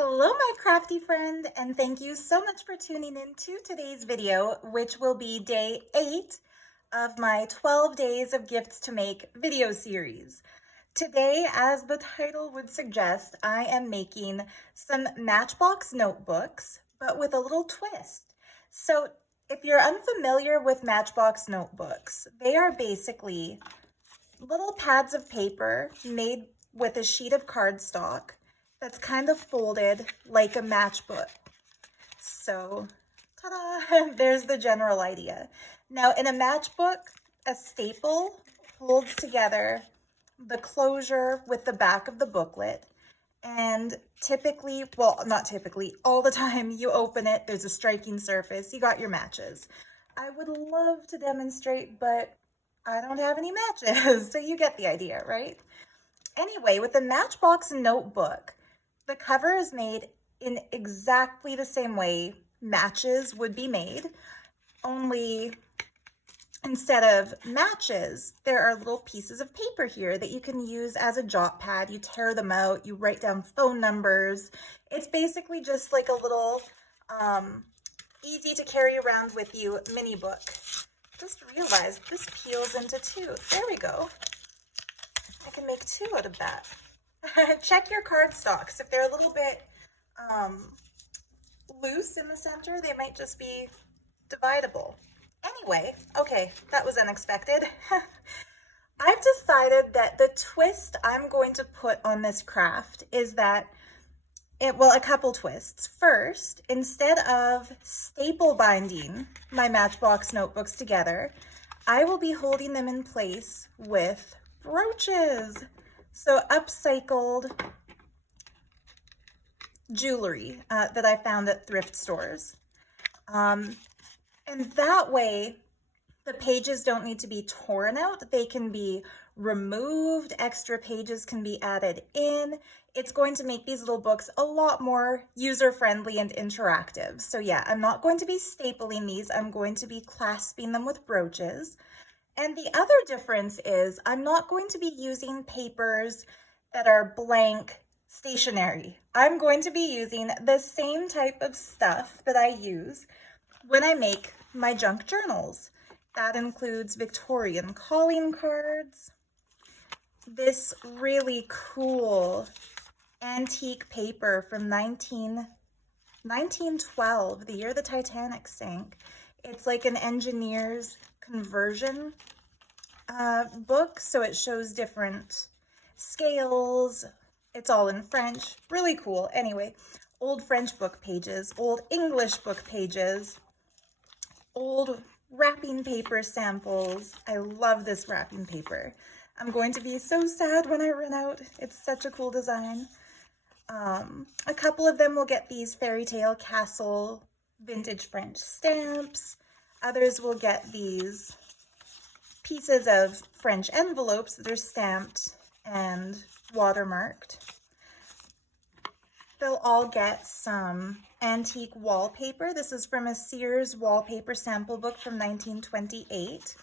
Hello, my crafty friend, and thank you so much for tuning in to today's video, which will be day 8 of my 12 days of gifts to make video series. Today, as the title would suggest, I am making some Matchbox notebooks, but with a little twist. So if you're unfamiliar with Matchbox notebooks, they are basically little pads of paper made with a sheet of cardstock that's kind of folded like a matchbook. So, ta-da, there's the general idea. Now, in a matchbook, a staple holds together the closure with the back of the booklet. And typically, well, not typically, all the time you open it, there's a striking surface, you got your matches. I would love to demonstrate, but I don't have any matches, so you get the idea, right? Anyway, with the Matchbox notebook, the cover is made in exactly the same way matches would be made, only instead of matches, there are little pieces of paper here that you can use as a jot pad. You tear them out, you write down phone numbers. It's basically just like a little easy to carry around with you mini book. Just realized this peels into 2. There we go. I can make 2 out of that. Check your cardstocks. If they're a little bit loose in the center, they might just be dividable. Anyway, okay, that was unexpected. I've decided that the twist I'm going to put on this craft is that a couple twists. First, instead of staple binding my Matchbox notebooks together, I will be holding them in place with brooches. So upcycled jewelry that I found at thrift stores. And that way, the pages don't need to be torn out. They can be removed. Extra pages can be added in. It's going to make these little books a lot more user-friendly and interactive. So yeah, I'm not going to be stapling these. I'm going to be clasping them with brooches. And the other difference is I'm not going to be using papers that are blank stationery. I'm going to be using the same type of stuff that I use when I make my junk journals. That includes Victorian calling cards, this really cool antique paper from 1912, the year the Titanic sank. It's like an engineer's conversion book, so it shows different scales. It's all in French. Really cool. Anyway, old French book pages, old English book pages, old wrapping paper samples. I love this wrapping paper. I'm going to be so sad when I run out. It's such a cool design. A couple of them will get these fairy tale castle vintage French stamps. Others will get these pieces of French envelopes that are stamped and watermarked. They'll all get some antique wallpaper. This is from a Sears wallpaper sample book from 1928.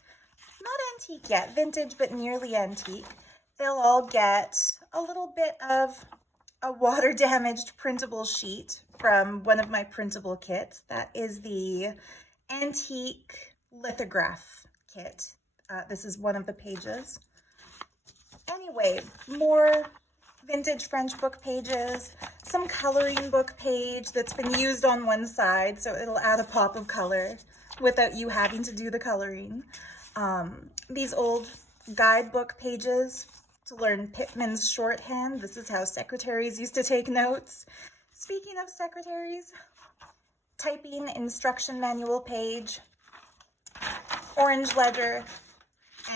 Not antique yet, vintage, but nearly antique. They'll all get a little bit of a water-damaged printable sheet from one of my printable kits. That is the antique lithograph kit. This is one of the pages. Anyway, more vintage French book pages, some coloring book page that's been used on one side, so it'll add a pop of color without you having to do the coloring. These old guidebook pages to learn Pitman's shorthand. This is how secretaries used to take notes. Speaking of secretaries, typing instruction manual page, orange ledger,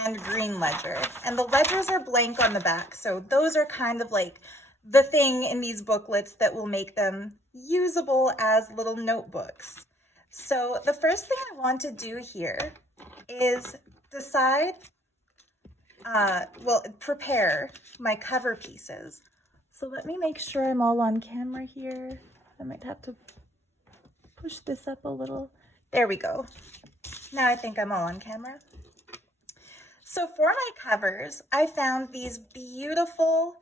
and green ledger. And the ledgers are blank on the back, so those are kind of like the thing in these booklets that will make them usable as little notebooks. So the first thing I want to do here is decide, prepare my cover pieces. So let me make sure I'm all on camera here. I might have to push this up a little. There we go. Now I think I'm all on camera. So for my covers, I found these beautiful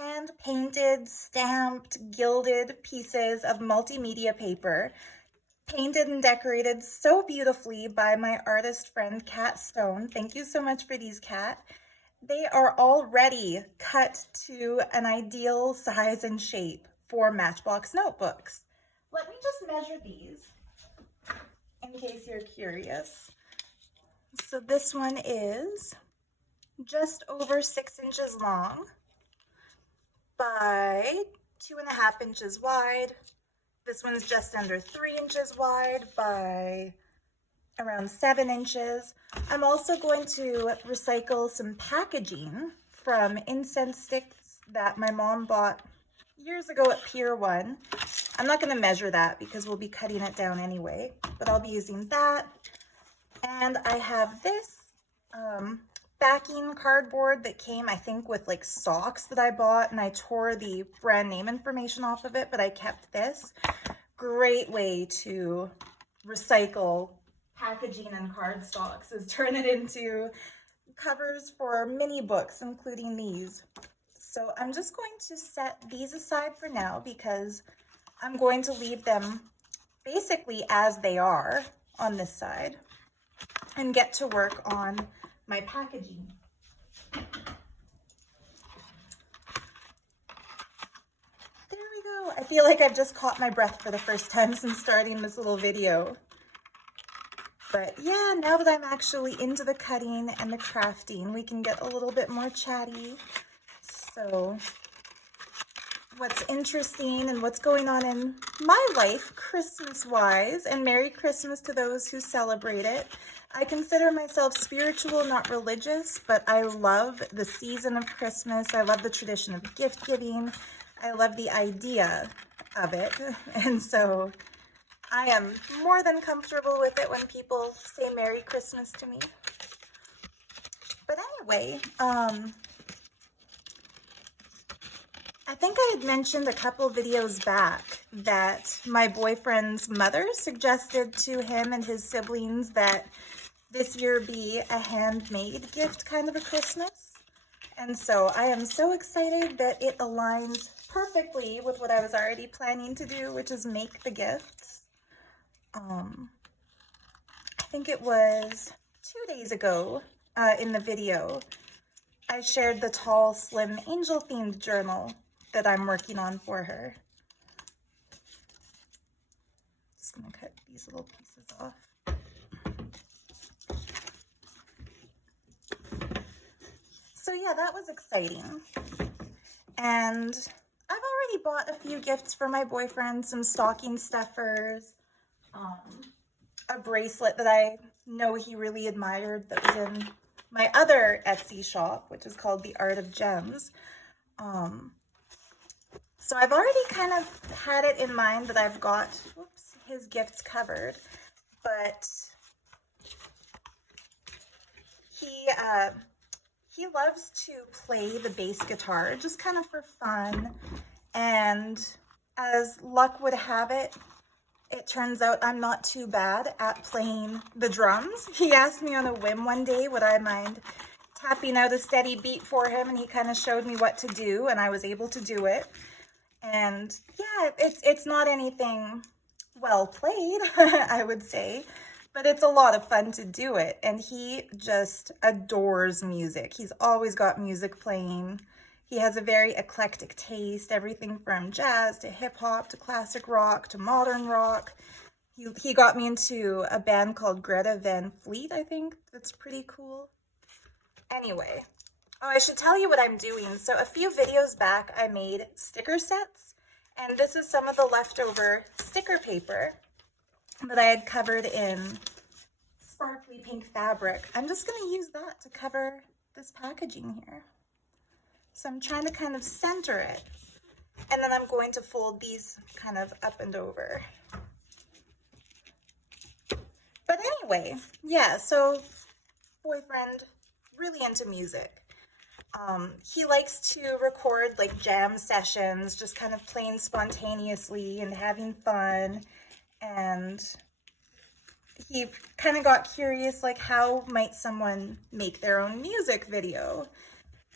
hand-painted, stamped, gilded pieces of multimedia paper, painted and decorated so beautifully by my artist friend, Kat Stone. Thank you so much for these, Kat. They are already cut to an ideal size and shape for Matchbox notebooks. Let me just measure these in case you're curious. So this one is just over 6 inches long by 2.5 inches wide. This one's just under 3 inches wide by around 7 inches. I'm also going to recycle some packaging from incense sticks that my mom bought years ago at Pier 1. I'm not going to measure that because we'll be cutting it down anyway, but I'll be using that. And I have this backing cardboard that came, I think, with like socks that I bought, and I tore the brand name information off of it, but I kept this. Great way to recycle packaging and cardstocks is turn it into covers for mini books, including these. So I'm just going to set these aside for now because I'm going to leave them basically as they are on this side and get to work on my packaging. There we go. I feel like I've just caught my breath for the first time since starting this little video. But yeah, now that I'm actually into the cutting and the crafting, we can get a little bit more chatty. So what's interesting and what's going on in my life Christmas-wise, and Merry Christmas to those who celebrate it. I consider myself spiritual, not religious, but I love the season of Christmas. I love the tradition of gift giving. I love the idea of it. And so I am more than comfortable with it when people say Merry Christmas to me. But anyway, I think I had mentioned a couple videos back that my boyfriend's mother suggested to him and his siblings that this year be a handmade gift kind of a Christmas. And so I am so excited that it aligns perfectly with what I was already planning to do, which is make the gifts. I think it was 2 days ago in the video, I shared the tall, slim, angel-themed journal that I'm working on for her. Just gonna cut these little pieces off. So yeah, that was exciting. And I've already bought a few gifts for my boyfriend, some stocking stuffers, a bracelet that I know he really admired that was in my other Etsy shop, which is called The Art of Gems. So I've already kind of had it in mind that I've got, his gifts covered, but he loves to play the bass guitar just kind of for fun, and as luck would have it, it turns out I'm not too bad at playing the drums. He asked me on a whim one day, would I mind tapping out a steady beat for him, and he kind of showed me what to do, and I was able to do it. And yeah, it's not anything well played, I would say, but it's a lot of fun to do it. And he just adores music. He's always got music playing. He has a very eclectic taste, everything from jazz to hip hop to classic rock to modern rock. He got me into a band called Greta Van Fleet, I think. That's pretty cool. Anyway. Oh, I should tell you what I'm doing. So a few videos back, I made sticker sets, and this is some of the leftover sticker paper that I had covered in sparkly pink fabric. I'm just going to use that to cover this packaging here. So I'm trying to kind of center it, and then I'm going to fold these kind of up and over. But anyway, yeah, so boyfriend, really into music. He likes to record like jam sessions, just kind of playing spontaneously and having fun. And he kind of got curious, like, how might someone make their own music video?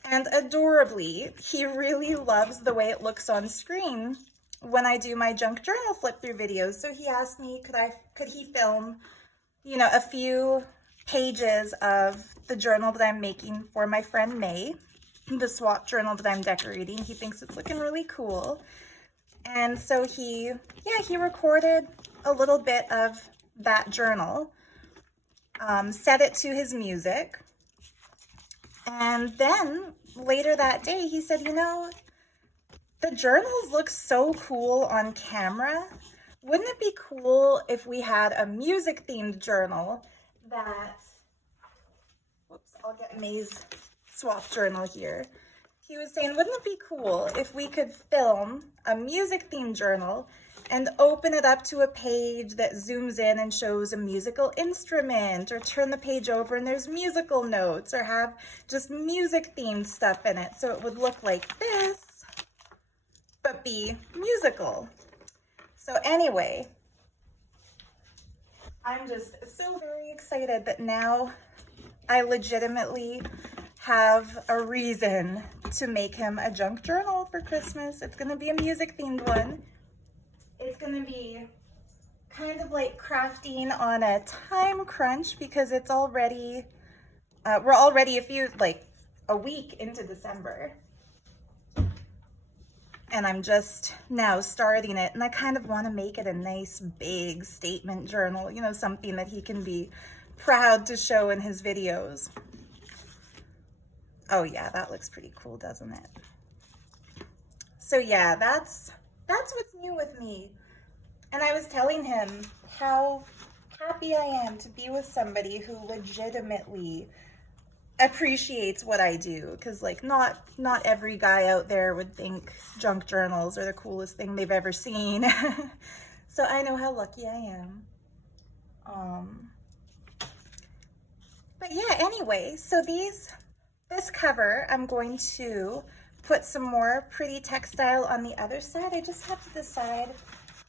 And adorably, he really loves the way it looks on screen when I do my junk journal flip through videos. So he asked me, could he film, you know, a few pages of the journal that I'm making for my friend May, the swap journal that I'm decorating. He thinks it's looking really cool. And so he recorded a little bit of that journal, set it to his music. And then later that day, he said, you know, the journals look so cool on camera. Wouldn't it be cool if we had a music themed journal that, whoops, I'll get May's swap journal here. He was saying, wouldn't it be cool if we could film a music themed journal and open it up to a page that zooms in and shows a musical instrument, or turn the page over and there's musical notes, or have just music themed stuff in it. So it would look like this, but be musical. So anyway, I'm just so very excited that now I legitimately have a reason to make him a junk journal for Christmas. It's gonna be a music themed one. It's gonna be kind of like crafting on a time crunch because it's already, we're already a week into December. And I'm just now starting it, and I kind of want to make it a nice big statement journal, you know, something that he can be proud to show in his videos. Oh yeah, that looks pretty cool, doesn't it? So yeah, that's what's new with me. And I was telling him how happy I am to be with somebody who legitimately appreciates what I do, because like not every guy out there would think junk journals are the coolest thing they've ever seen. So I know how lucky I am. But yeah, anyway, so this cover, I'm going to put some more pretty textile on the other side. I just have to decide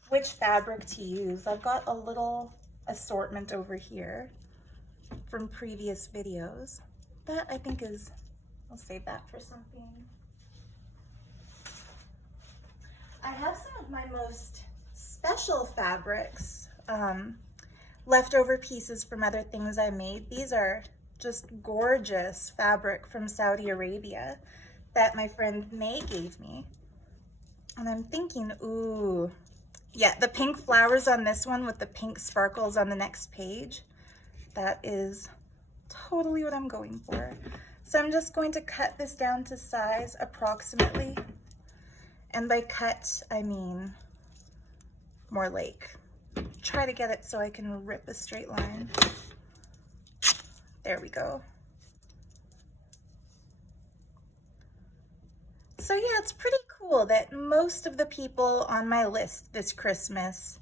which fabric to use. I've got a little assortment over here from previous videos. That I think is, I'll save that for something. I have some of my most special fabrics, leftover pieces from other things I made. These are just gorgeous fabric from Saudi Arabia that my friend May gave me. And I'm thinking, ooh, yeah, the pink flowers on this one with the pink sparkles on the next page, that is totally what I'm going for. So I'm just going to cut this down to size approximately. And by cut, I mean more like try to get it so I can rip a straight line. There we go. So yeah, it's pretty cool that most of the people on my list this Christmas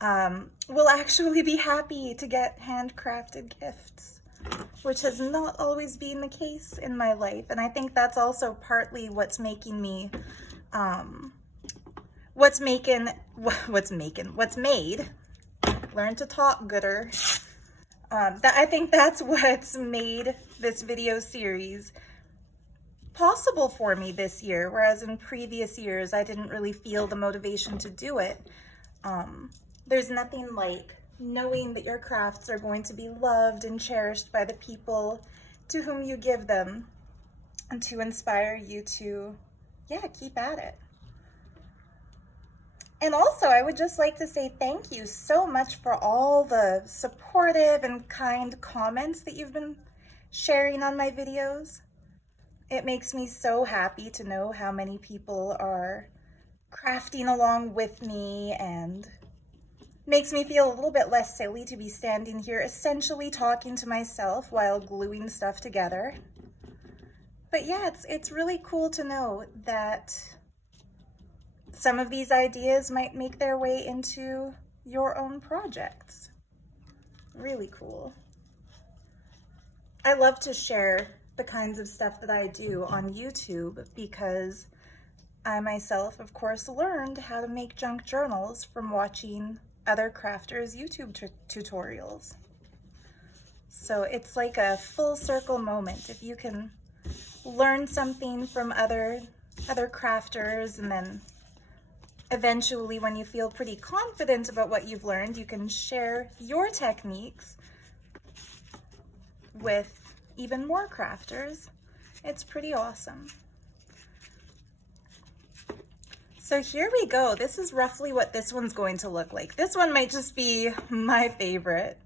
will actually be happy to get handcrafted gifts, which has not always been the case in my life. And I think that's also partly what's making me, what's made, learn to talk gooder. I think that's what's made this video series possible for me this year, whereas in previous years I didn't really feel the motivation to do it. There's nothing like knowing that your crafts are going to be loved and cherished by the people to whom you give them, and to inspire you to, yeah, keep at it. And also, I would just like to say thank you so much for all the supportive and kind comments that you've been sharing on my videos. It makes me so happy to know how many people are crafting along with me, and makes me feel a little bit less silly to be standing here essentially talking to myself while gluing stuff together. But yeah, it's really cool to know that some of these ideas might make their way into your own projects. Really cool. I love to share the kinds of stuff that I do on YouTube because I myself, of course, learned how to make junk journals from watching other crafters' YouTube tutorials. So it's like a full circle moment. If you can learn something from other crafters, and then eventually when you feel pretty confident about what you've learned, you can share your techniques with even more crafters. It's pretty awesome. So here we go. This is roughly what this one's going to look like. This one might just be my favorite.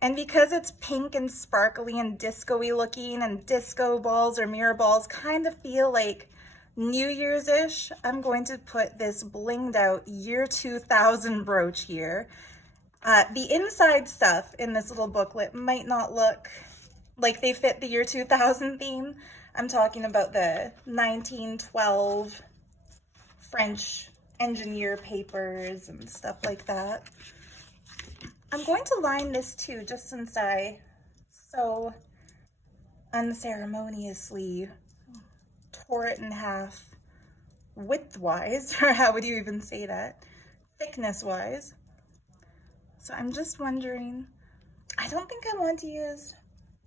And because it's pink and sparkly and disco-y looking, and disco balls or mirror balls kind of feel like New Year's-ish, I'm going to put this blinged out year 2000 brooch here. The inside stuff in this little booklet might not look like they fit the year 2000 theme. I'm talking about the 1912 French engineer papers and stuff like that. I'm going to line this too, just since I so unceremoniously tore it in half width-wise, or how would you even say that? Thickness-wise. So I'm just wondering, I don't think I want to use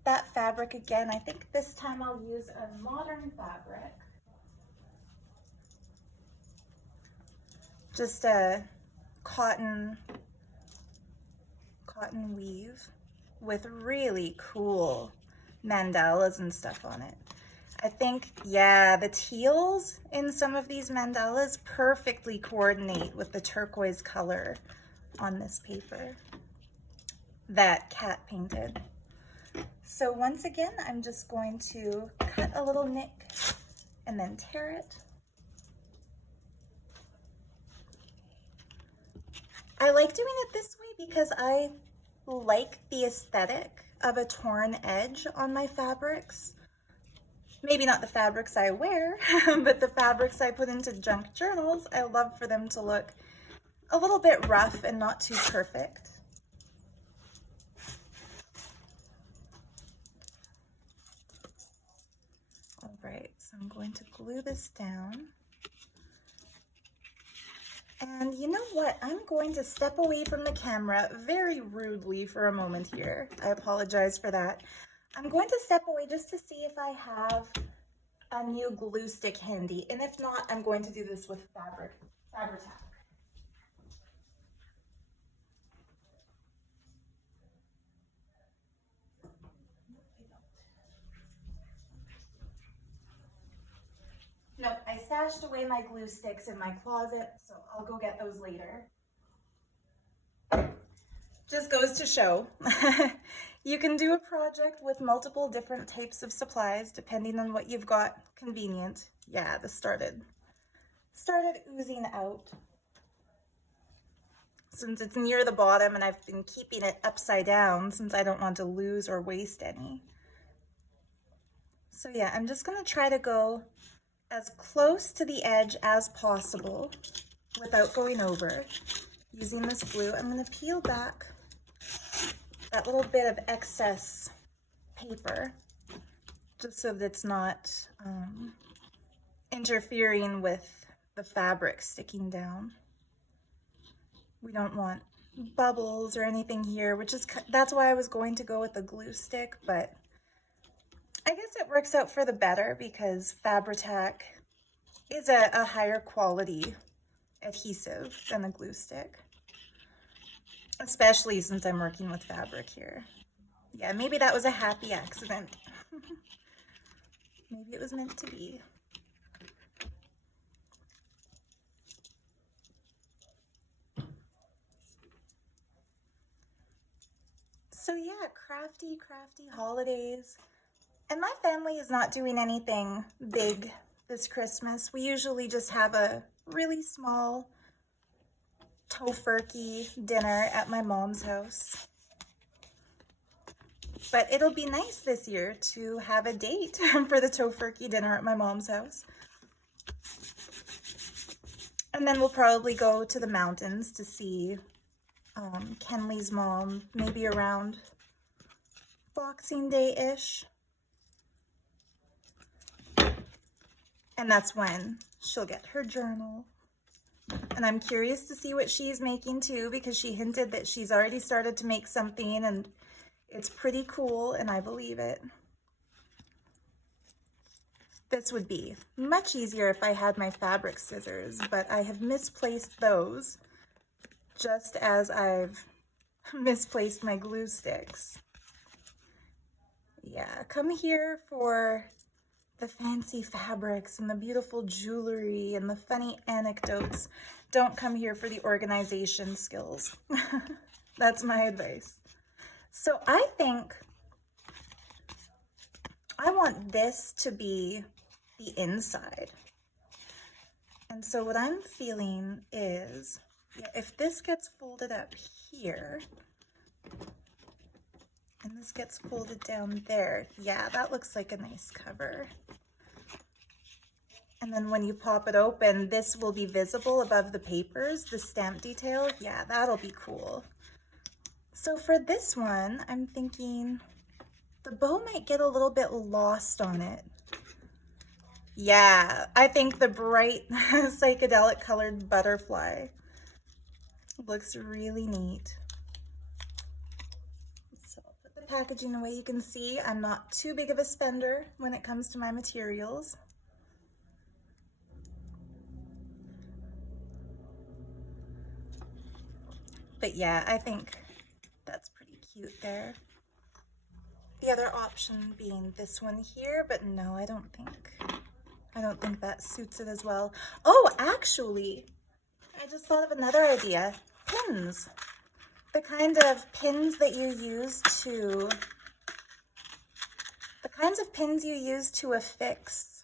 that fabric again. I think this time I'll use a modern fabric. Just a cotton weave with really cool mandalas and stuff on it. I think, yeah, the teals in some of these mandalas perfectly coordinate with the turquoise color on this paper that Kat painted. So once again, I'm just going to cut a little nick and then tear it. I like doing it this way because I like the aesthetic of a torn edge on my fabrics. Maybe not the fabrics I wear, but the fabrics I put into junk journals, I love for them to look a little bit rough and not too perfect. All right, so I'm going to glue this down. And you know what? I'm going to step away from the camera very rudely for a moment here. I apologize for that. I'm going to step away just to see if I have a new glue stick handy. And if not, I'm going to do this with fabric tack. No, I stashed away my glue sticks in my closet, so I'll go get those later. Just goes to show, you can do a project with multiple different types of supplies depending on what you've got convenient. Yeah, this started oozing out. Since it's near the bottom and I've been keeping it upside down since I don't want to lose or waste any. So yeah, I'm just gonna try to go as close to the edge as possible without going over. Using this glue, I'm going to peel back that little bit of excess paper just so that it's not interfering with the fabric sticking down. We don't want bubbles or anything here, that's why I was going to go with the glue stick, but I guess it works out for the better because Fabri-Tac is a higher quality adhesive than a glue stick, especially since I'm working with fabric here. Yeah, maybe that was a happy accident. Maybe it was meant to be. So yeah, crafty holidays. And my family is not doing anything big this Christmas. We usually just have a really small tofurkey dinner at my mom's house. But it'll be nice this year to have a date for the tofurkey dinner at my mom's house. And then we'll probably go to the mountains to see Kenley's mom, maybe around Boxing Day-ish. And that's when she'll get her journal. And I'm curious to see what she's making too, because she hinted that she's already started to make something and it's pretty cool and I believe it. This would be much easier if I had my fabric scissors, but I have misplaced those, just as I've misplaced my glue sticks. Yeah, come here for the fancy fabrics and the beautiful jewelry and the funny anecdotes. Don't come here for the organization skills. That's my advice. So I think I want this to be the inside. And so what I'm feeling is, yeah, if this gets folded up here, and this gets folded down there, yeah, that looks like a nice cover. And then when you pop it open, this will be visible above the papers, the stamp detail. Yeah, that'll be cool. So for this one, I'm thinking the bow might get a little bit lost on it. Yeah, I think the bright psychedelic colored butterfly looks really neat. So I'll put the packaging away. You can see I'm not too big of a spender when it comes to my materials. But yeah, I think that's pretty cute there. The other option being this one here, but no, I don't think that suits it as well. Oh, actually, I just thought of another idea. Pins. The kind of pins that you use to, affix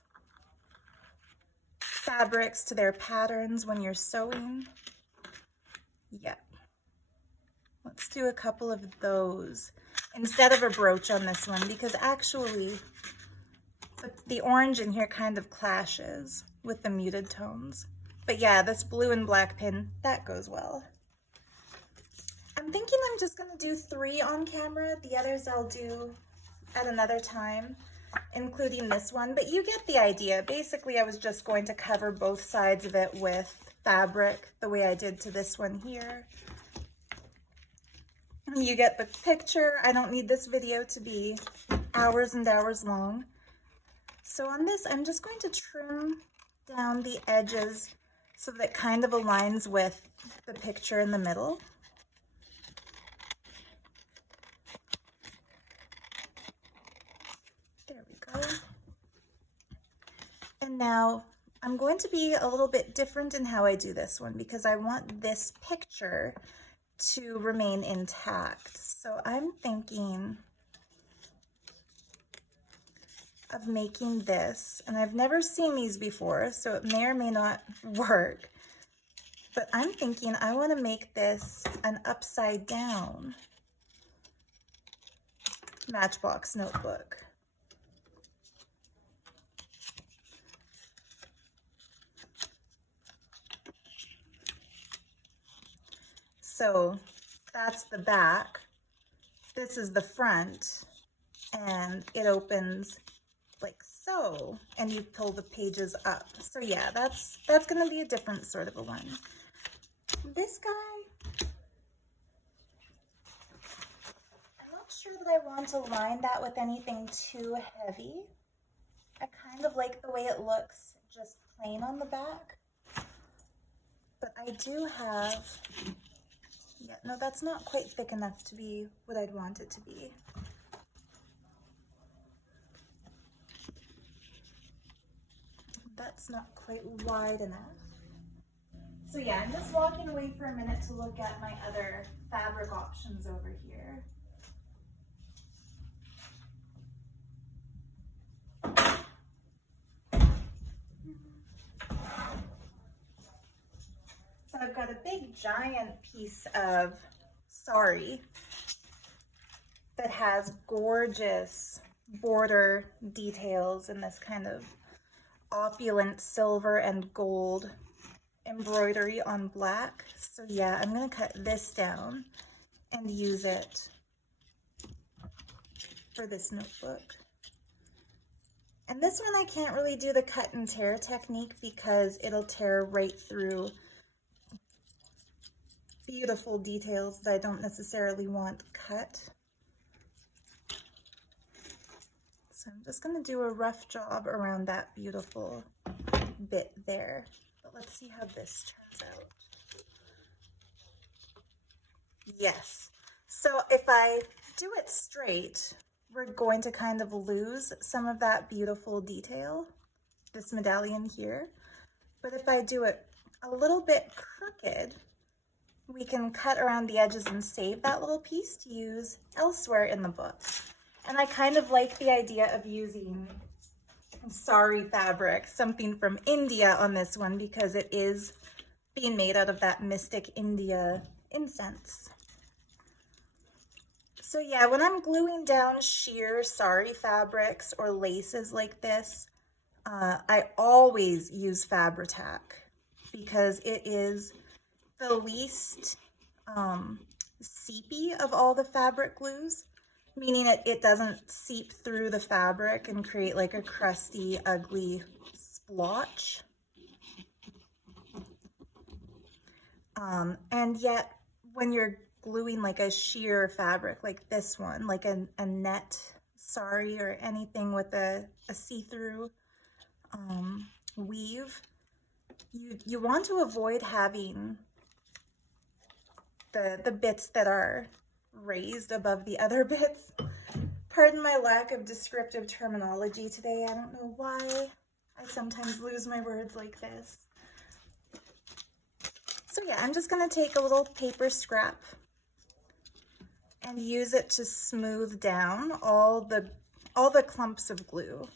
fabrics to their patterns when you're sewing. Yep. Let's do a couple of those instead of a brooch on this one, because actually the orange in here kind of clashes with the muted tones. But yeah, this blue and black pin, that goes well. I'm thinking I'm just gonna do 3 on camera. The others I'll do at another time, including this one, but you get the idea. Basically, I was just going to cover both sides of it with fabric the way I did to this one here. You get the picture. I don't need this video to be hours and hours long. So on this, I'm just going to trim down the edges so that it kind of aligns with the picture in the middle. There we go. And now I'm going to be a little bit different in how I do this one because I want this picture to remain intact. So I'm thinking of making this, and I've never seen these before, so it may or may not work, but I'm thinking I want to make this an upside down Matchbox notebook. So that's the back, this is the front, and it opens like so, and you pull the pages up. So yeah, that's gonna be a different sort of a one. This guy, I'm not sure that I want to line that with anything too heavy. I kind of like the way it looks just plain on the back, but I do have, yeah, no, that's not quite thick enough to be what I'd want it to be. That's not quite wide enough. So yeah, I'm just walking away for a minute to look at my other fabric options over here. So I've got a big giant piece of sari that has gorgeous border details in this kind of opulent silver and gold embroidery on black. So yeah, I'm gonna cut this down and use it for this notebook. And this one I can't really do the cut and tear technique because it'll tear right through beautiful details that I don't necessarily want cut. So I'm just going to do a rough job around that beautiful bit there. But let's see how this turns out. Yes. So if I do it straight, we're going to kind of lose some of that beautiful detail, this medallion here. But if I do it a little bit crooked, we can cut around the edges and save that little piece to use elsewhere in the book. And I kind of like the idea of using sari fabric, something from India on this one, because it is being made out of that Mystic India incense. So yeah, when I'm gluing down sheer sari fabrics or laces like this, I always use Fabri-Tac because it is the least seepy of all the fabric glues, meaning it doesn't seep through the fabric and create like a crusty, ugly splotch. And yet when you're gluing like a sheer fabric like this one, like a net sari or anything with a see-through weave, you want to avoid having the bits that are raised above the other bits. Pardon my lack of descriptive terminology today. I don't know why I sometimes lose my words like this. So yeah, I'm just gonna take a little paper scrap and use it to smooth down all the clumps of glue,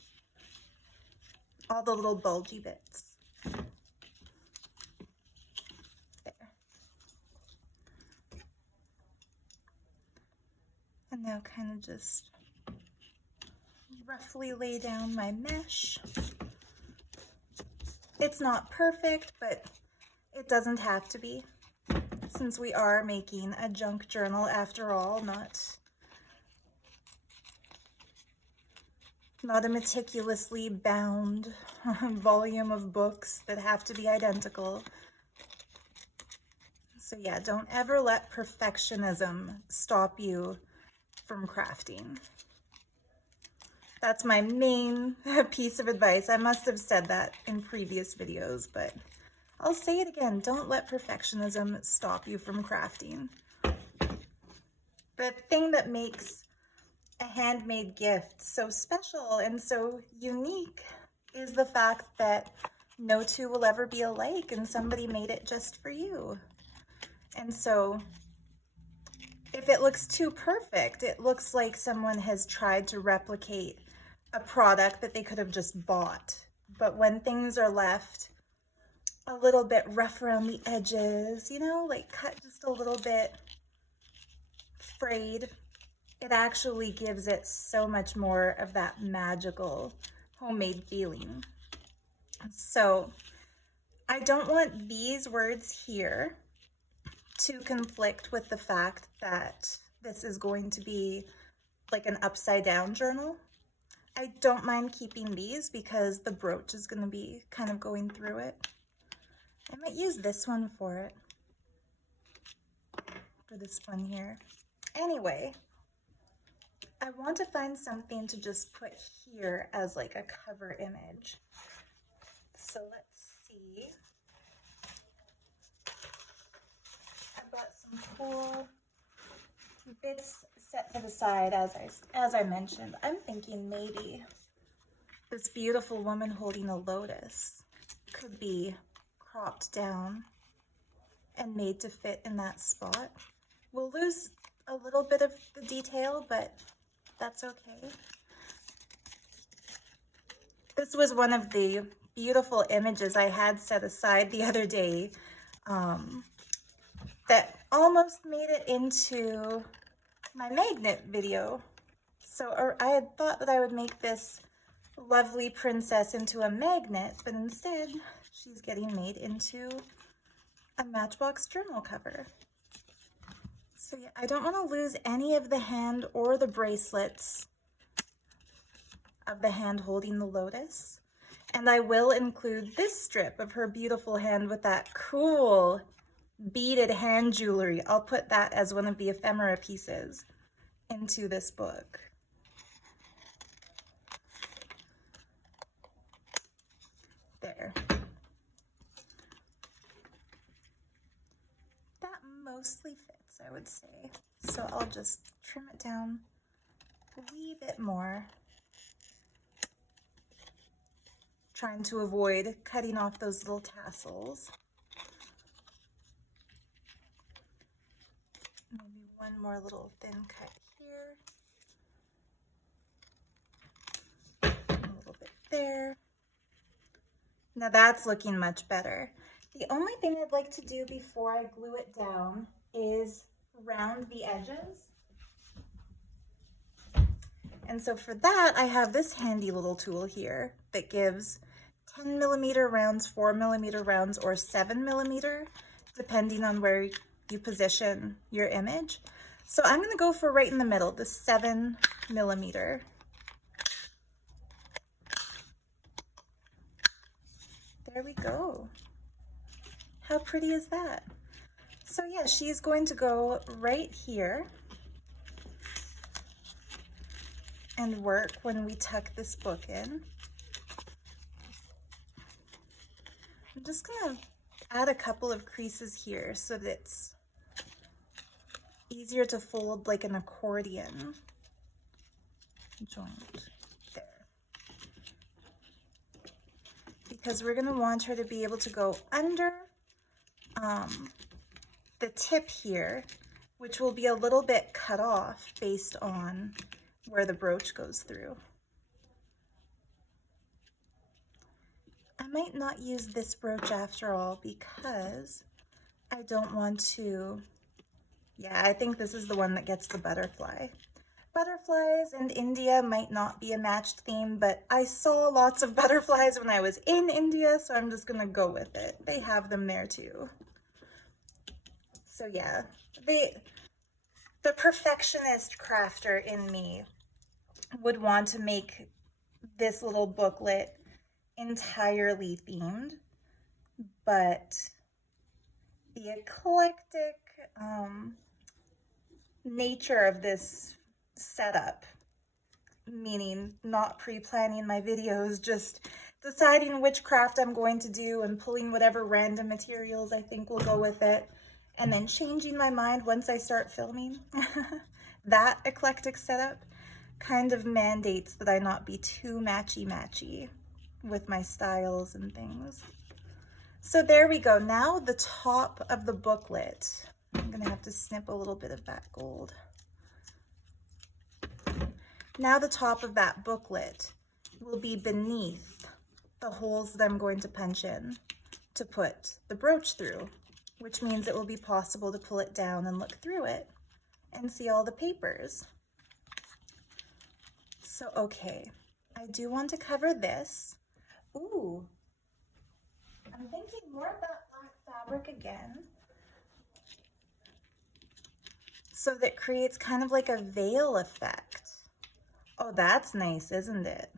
all the little bulgy bits. There. And now kind of just roughly lay down my mesh. It's not perfect, but it doesn't have to be, since we are making a junk journal after all, not a meticulously bound volume of books that have to be identical. So yeah, don't ever let perfectionism stop you from crafting. That's my main piece of advice. I must have said that in previous videos, but I'll say it again. Don't let perfectionism stop you from crafting. The thing that makes a handmade gift so special and so unique is the fact that no two will ever be alike, and somebody made it just for you. And so if it looks too perfect, it looks like someone has tried to replicate a product that they could have just bought. But when things are left a little bit rough around the edges, you know, like cut just a little bit frayed, it actually gives it so much more of that magical homemade feeling. So I don't want these words here to conflict with the fact that this is going to be like an upside down journal. I don't mind keeping these because the brooch is going to be kind of going through it. I might use this one for this one here. Anyway, I want to find something to just put here as like a cover image. So let's see. I've got some cool bits set to the side as I mentioned. I'm thinking maybe this beautiful woman holding a lotus could be cropped down and made to fit in that spot. We'll lose a little bit of the detail, but that's okay. This was one of the beautiful images I had set aside the other day that almost made it into my magnet video. So I had thought that I would make this lovely princess into a magnet, but instead she's getting made into a Matchbox journal cover. So yeah, I don't want to lose any of the hand or the bracelets of the hand holding the lotus. And I will include this strip of her beautiful hand with that cool beaded hand jewelry. I'll put that as one of the ephemera pieces into this book. There. That mostly fits, I would say. So I'll just trim it down a wee bit more, trying to avoid cutting off those little tassels. Maybe one more little thin cut here. A little bit there. Now that's looking much better. The only thing I'd like to do before I glue it down is round the edges. And so for that, I have this handy little tool here that gives 10mm rounds, 4mm rounds, or 7mm, depending on where you position your image. So I'm gonna go for right in the middle, the 7mm. There we go. How pretty is that? So yeah, she's going to go right here and work when we tuck this book in. I'm just gonna add a couple of creases here so that it's easier to fold like an accordion joint. Because we're going to want her to be able to go under the tip here, which will be a little bit cut off based on where the brooch goes through. I might not use this brooch after all because I don't want to, yeah, I think this is the one that gets the butterfly. Butterflies and India might not be a matched theme, but I saw lots of butterflies when I was in India, so I'm just gonna go with it. They have them there too. So yeah, the perfectionist crafter in me would want to make this little booklet entirely themed, but the eclectic nature of this setup, meaning not pre-planning my videos, just deciding which craft I'm going to do and pulling whatever random materials I think will go with it, and then changing my mind once I start filming. That eclectic setup kind of mandates that I not be too matchy-matchy with my styles and things. So there we go. Now the top of the booklet, I'm gonna have to snip a little bit of that gold. Now the top of that booklet will be beneath the holes that I'm going to punch in to put the brooch through, which means it will be possible to pull it down and look through it and see all the papers. So, okay, I do want to cover this. Ooh, I'm thinking more of that black fabric again. So that creates kind of like a veil effect. Oh, that's nice, isn't it?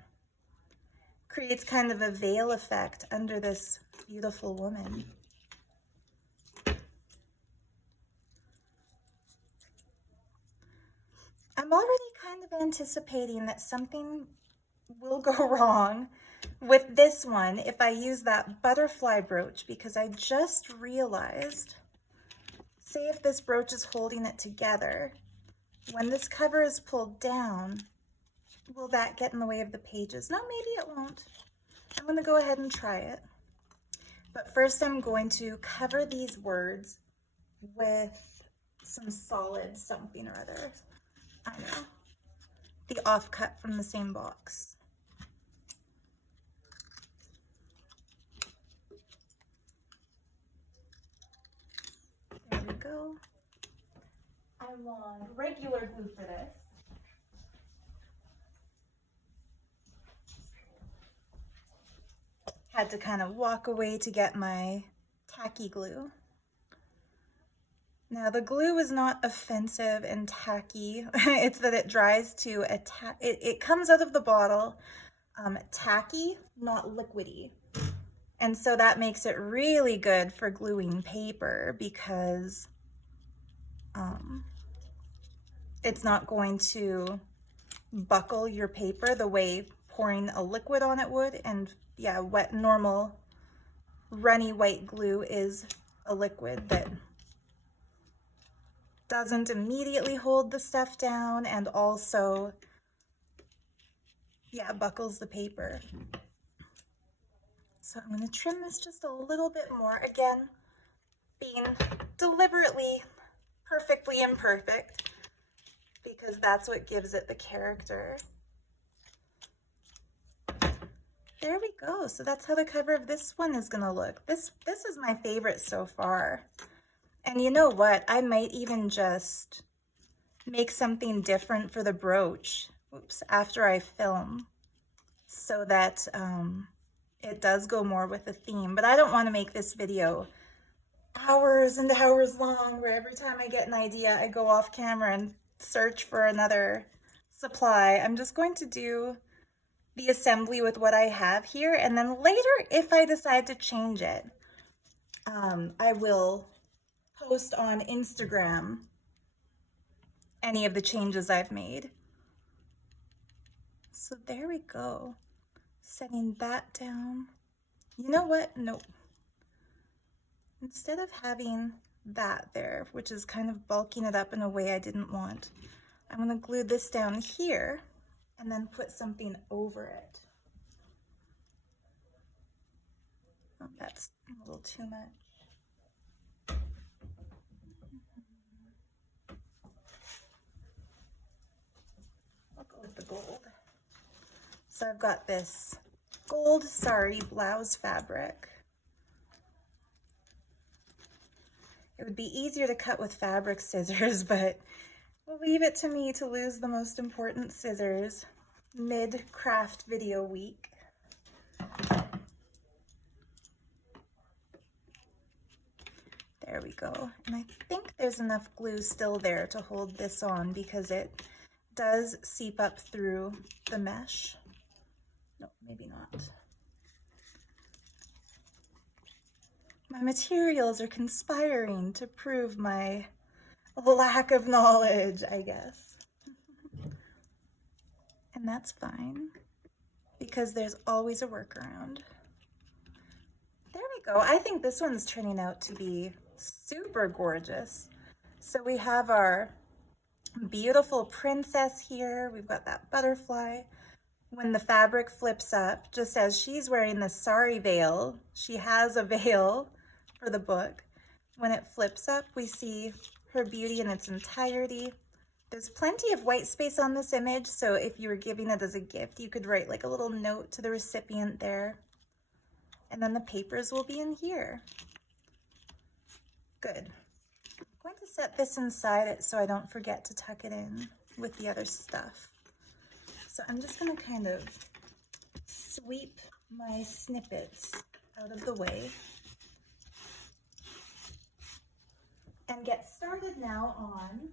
Creates kind of a veil effect under this beautiful woman. I'm already kind of anticipating that something will go wrong with this one if I use that butterfly brooch, because I just realized, say if this brooch is holding it together, when this cover is pulled down, will that get in the way of the pages? No, maybe it won't. I'm going to go ahead and try it. But first I'm going to cover these words with some solid something or other. I know. The offcut from the same box. There we go. I want regular glue for this. Had to kind of walk away to get my tacky glue. Now the glue is not offensive and tacky. It's that it dries to it comes out of the bottle tacky, not liquidy. And so that makes it really good for gluing paper because it's not going to buckle your paper the way pouring a liquid on it would. And yeah, wet normal runny white glue is a liquid that doesn't immediately hold the stuff down and also, yeah, buckles the paper. So I'm going to trim this just a little bit more, again, being deliberately perfectly imperfect because that's what gives it the character. There we go. So that's how the cover of this one is going to look. This is my favorite so far. And you know what? I might even just make something different for the brooch, after I film, so that it does go more with the theme. But I don't want to make this video hours and hours long, where every time I get an idea, I go off camera and search for another supply. I'm just going to do the assembly with what I have here, and then later, if I decide to change it, I will post on Instagram any of the changes I've made. So there we go. Setting that down. You know what? Nope. Instead of having that there, which is kind of bulking it up in a way I didn't want, I'm going to glue this down here and then put something over it. Oh, that's a little too much. I'll go with the gold. So I've got this gold sari blouse fabric. It would be easier to cut with fabric scissors, but leave it to me to lose the most important scissors mid-craft video week. There we go. And I think there's enough glue still there to hold this on because it does seep up through the mesh. No, maybe not. My materials are conspiring to prove my lack of knowledge, I guess. And that's fine, because there's always a workaround. There we go. I think this one's turning out to be super gorgeous. So we have our beautiful princess here. We've got that butterfly. When the fabric flips up, just as she's wearing the sari veil, she has a veil for the book. When it flips up, we see her beauty in its entirety. There's plenty of white space on this image, so if you were giving it as a gift, you could write like a little note to the recipient there. And then the papers will be in here. Good. I'm going to set this inside it so I don't forget to tuck it in with the other stuff. So I'm just going to kind of sweep my snippets out of the way and get started now on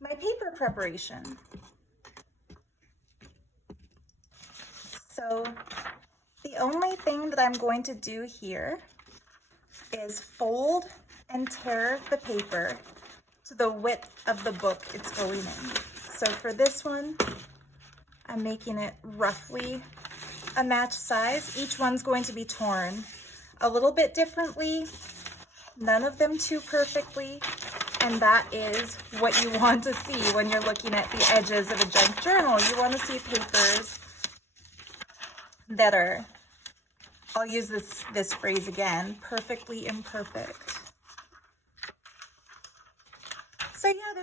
my paper preparation. So the only thing that I'm going to do here is fold and tear the paper to the width of the book it's going in. So for this one, I'm making it roughly a match size. Each one's going to be torn a little bit differently, none of them too perfectly, and that is what you want to see when you're looking at the edges of a junk journal. You want to see papers that are, I'll use this phrase again, perfectly imperfect. So yeah,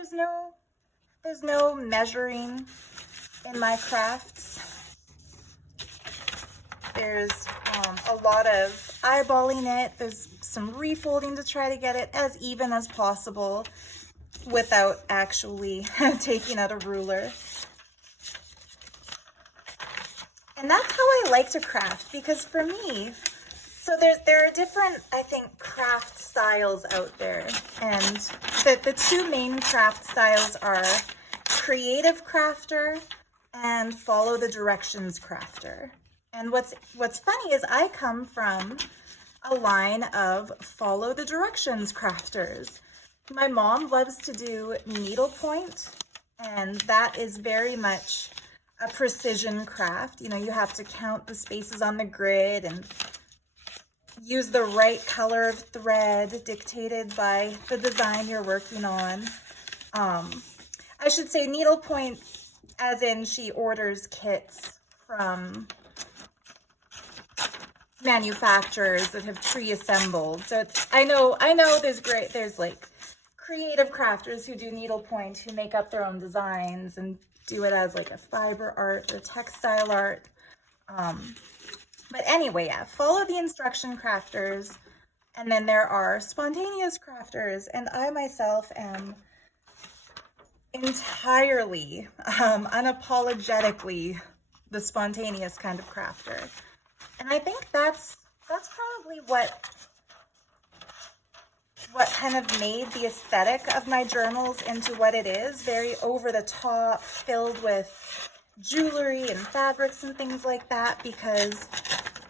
there's no measuring in my crafts. There's a lot of eyeballing it. There's some refolding to try to get it as even as possible without actually taking out a ruler. And that's how I like to craft, because for me, so there are different, I think, craft styles out there. And the two main craft styles are creative crafter and follow the directions crafter. And what's funny is I come from a line of follow the directions crafters. My mom loves to do needlepoint, and that is very much a precision craft. You know, you have to count the spaces on the grid and use the right color of thread dictated by the design you're working on. I should say needlepoint as in she orders kits from manufacturers that have pre-assembled. So it's, I know there's like creative crafters who do needlepoint, who make up their own designs and do it as like a fiber art or textile art. But anyway, yeah, follow the instruction crafters. And then there are spontaneous crafters, and I myself am entirely, unapologetically the spontaneous kind of crafter. And I think that's probably what kind of made the aesthetic of my journals into what it is, very over the top, filled with jewelry and fabrics and things like that, because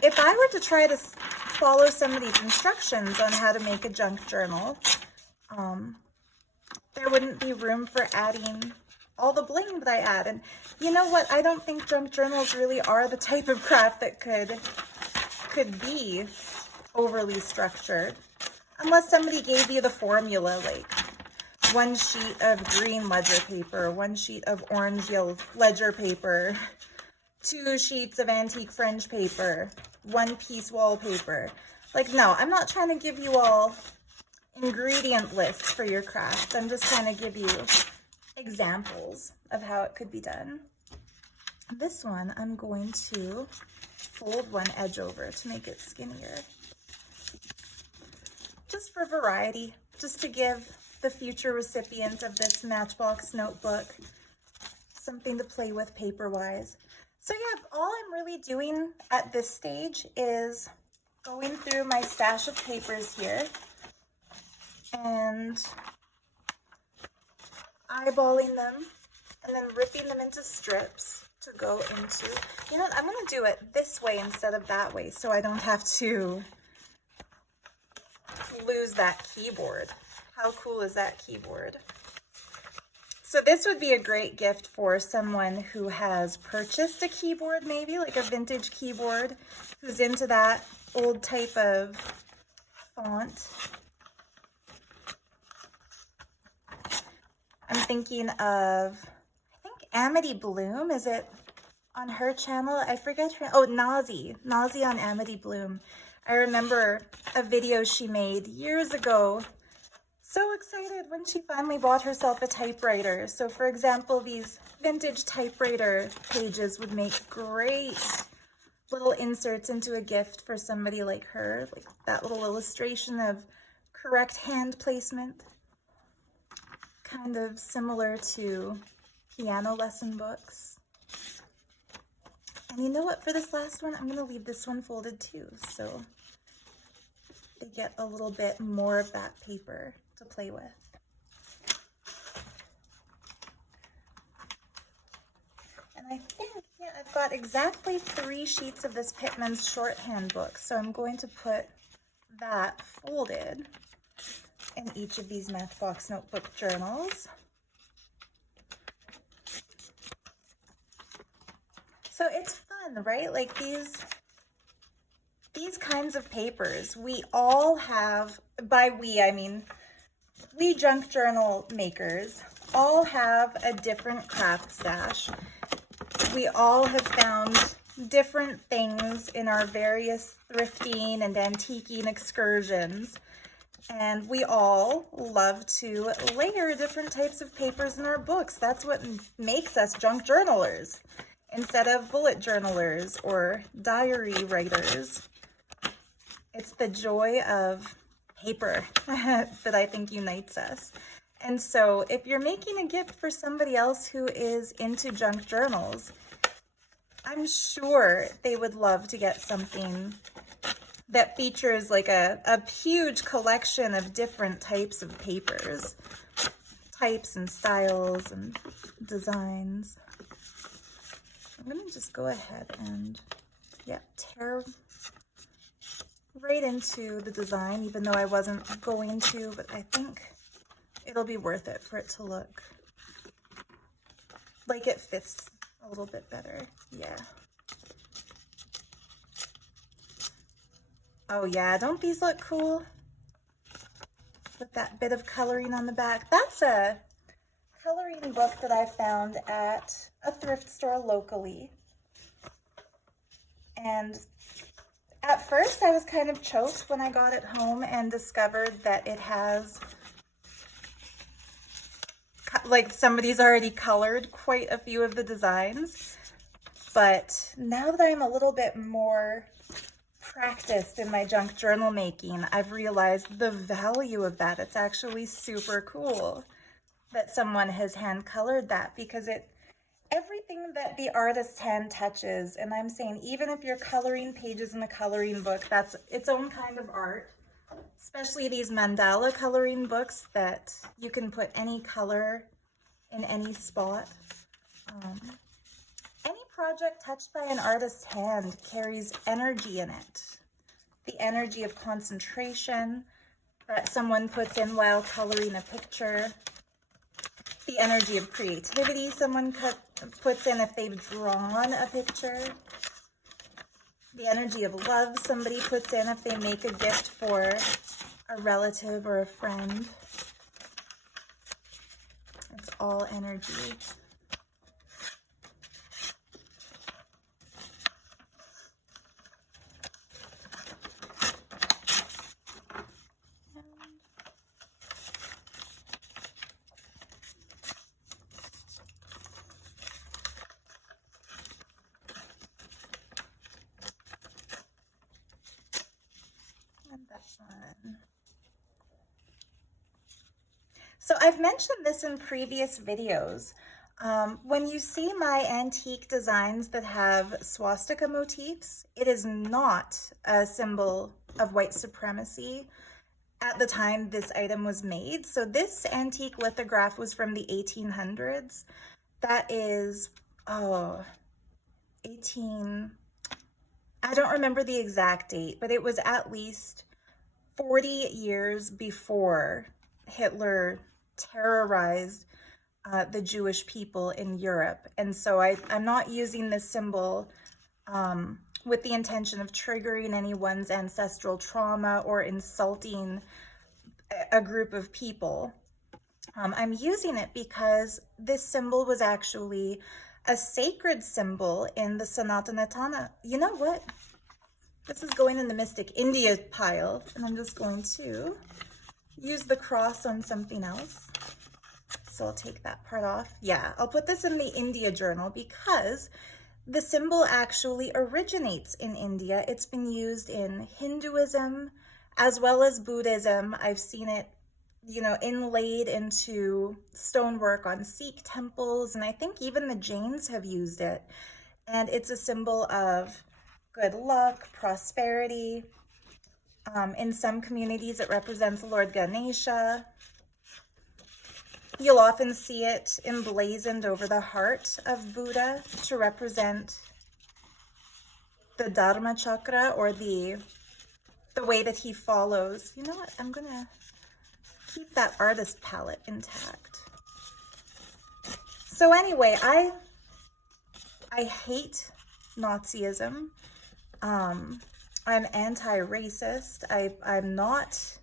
if I were to try to follow some of these instructions on how to make a junk journal, there wouldn't be room for adding all the bling that I add. And you know what? I don't think junk journals really are the type of craft that could be overly structured, unless somebody gave you the formula, like one sheet of green ledger paper, one sheet of orange yellow ledger paper, 2 sheets of antique French paper, 1 piece wallpaper. Like, no, I'm not trying to give you all ingredient lists for your craft. I'm just trying to give you examples of how it could be done. This one, I'm going to fold one edge over to make it skinnier. Just for variety, just to give the future recipient of this Matchbox notebook something to play with paper-wise. So yeah, all I'm really doing at this stage is going through my stash of papers here and eyeballing them and then ripping them into strips to go into, you know what, I'm going to do it this way instead of that way so I don't have to lose that keyboard. How cool is that keyboard? So this would be a great gift for someone who has purchased a keyboard, maybe like a vintage keyboard, who's into that old type of font. I'm thinking of, I think Amity Bloom, is it on her channel? I forget her, oh, Nazi on Amity Bloom. I remember a video she made years ago. So excited when she finally bought herself a typewriter. So for example, these vintage typewriter pages would make great little inserts into a gift for somebody like her, like that little illustration of correct hand placement, kind of similar to piano lesson books. And you know what, for this last one, I'm going to leave this one folded too, so they get a little bit more of that paper to play with. And I think, yeah, I've got exactly 3 sheets of this Pitman's shorthand book, so I'm going to put that folded in each of these Matchbox notebook journals. So it's fun, right? Like these kinds of papers, we all have, by we, I mean, we junk journal makers all have a different craft stash. We all have found different things in our various thrifting and antiquing excursions. And we all love to layer different types of papers in our books. That's what makes us junk journalers instead of bullet journalers or diary writers. It's the joy of paper that I think unites us. And so if you're making a gift for somebody else who is into junk journals, I'm sure they would love to get something that features like a huge collection of different types of papers, types and styles and designs. I'm gonna just go ahead and, yeah, tear right into the design, even though I wasn't going to, but I think it'll be worth it for it to look like it fits a little bit better. Yeah. Oh yeah, don't these look cool? With that bit of coloring on the back. That's a coloring book that I found at a thrift store locally. And at first I was kind of choked when I got it home and discovered that it has, like, somebody's already colored quite a few of the designs. But now that I'm a little bit more practiced in my junk journal making, I've realized the value of that. It's actually super cool that someone has hand colored that, because everything that the artist's hand touches, and I'm saying even if you're coloring pages in a coloring book, that's its own kind of art, especially these mandala coloring books that you can put any color in any spot. Any project touched by an artist's hand carries energy in it. The energy of concentration that someone puts in while coloring a picture. The energy of creativity someone puts in if they've drawn a picture. The energy of love somebody puts in if they make a gift for a relative or a friend. It's all energy. So I've mentioned this in previous videos. When you see my antique designs that have swastika motifs, it is not a symbol of white supremacy at the time this item was made. So this antique lithograph was from the 1800s. That is, I don't remember the exact date, but it was at least 40 years before Hitler terrorized the Jewish people in Europe. And so I'm not using this symbol with the intention of triggering anyone's ancestral trauma or insulting a group of people. I'm using it because this symbol was actually a sacred symbol in the Sanatana. You know what? This is going in the Mystic India pile, and I'm just going to use the cross on something else. So I'll take that part off. Yeah, I'll put this in the India journal because the symbol actually originates in India. It's been used in Hinduism as well as Buddhism. I've seen it, you know, inlaid into stonework on Sikh temples, and I think even the Jains have used it. And it's a symbol of good luck, prosperity. In some communities, it represents Lord Ganesha. You'll often see it emblazoned over the heart of Buddha to represent the Dharma chakra, or the way that he follows. You know what? I'm gonna keep that artist palette intact. So anyway, I hate Nazism. I'm anti-racist. I'm not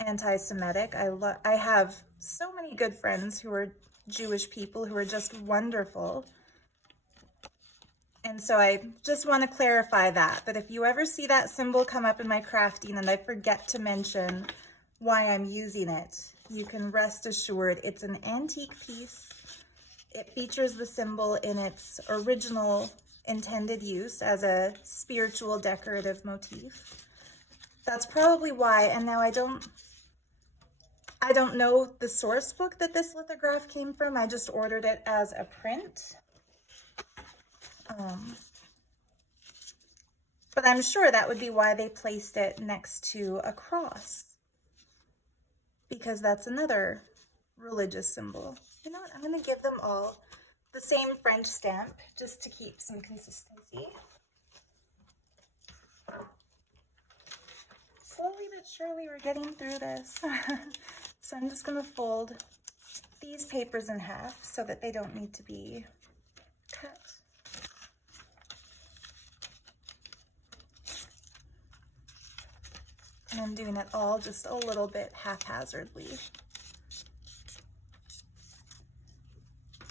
anti-Semitic. I have so many good friends who are Jewish people who are just wonderful. And so I just want to clarify that if you ever see that symbol come up in my crafting and I forget to mention why I'm using it, you can rest assured it's an antique piece. It features the symbol in its original intended use as a spiritual decorative motif. That's probably why. And now I don't know the source book that this lithograph came from. I just ordered it as a print. But I'm sure that would be why they placed it next to a cross, because that's another religious symbol. You know what? I'm going to give them all the same French stamp just to keep some consistency. Slowly but surely we're getting through this. So I'm just going to fold these papers in half so that they don't need to be cut. And I'm doing it all just a little bit haphazardly.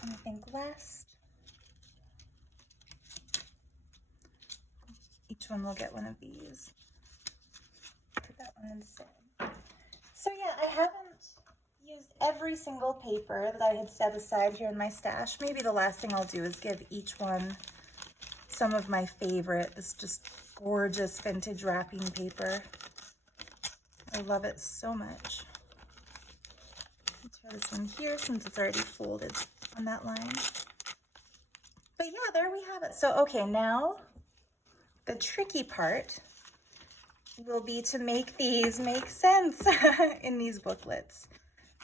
And I think last, each one will get one of these. Put that one instead. So yeah, I haven't used every single paper that I had set aside here in my stash. Maybe the last thing I'll do is give each one some of my favorite. This just gorgeous vintage wrapping paper. I love it so much. I'll try this one here since it's already folded on that line. But yeah, there we have it. So okay, now the tricky part will be to make these make sense in these booklets.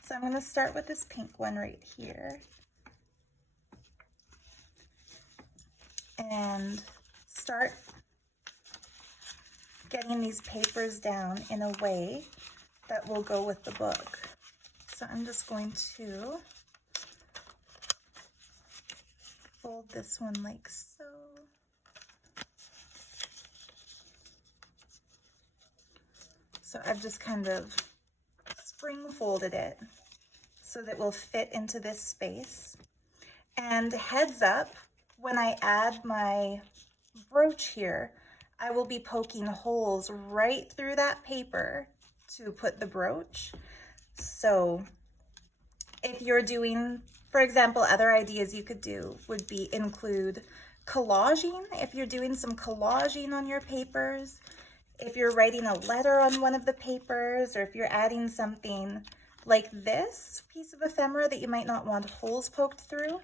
So I'm going to start with this pink one right here. And start getting these papers down in a way that will go with the book. So I'm just going to fold this one like so. So I've just kind of spring folded it so that it will fit into this space. And heads up, when I add my brooch here, I will be poking holes right through that paper to put the brooch. So if you're doing, for example, other ideas you could do would be include collaging. If you're doing some collaging on your papers, if you're writing a letter on one of the papers, or if you're adding something like this piece of ephemera that you might not want holes poked through,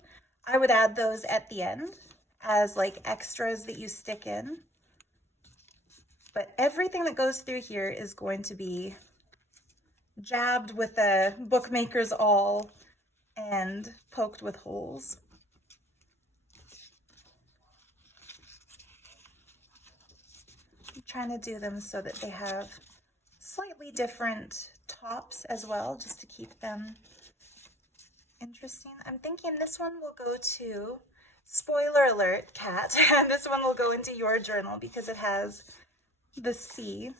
I would add those at the end as like extras that you stick in. But everything that goes through here is going to be jabbed with a bookmaker's awl and poked with holes. I'm trying to do them so that they have slightly different tops as well, just to keep them interesting. I'm thinking this one will go to, spoiler alert, Kat, this one will go into your journal because it has the C.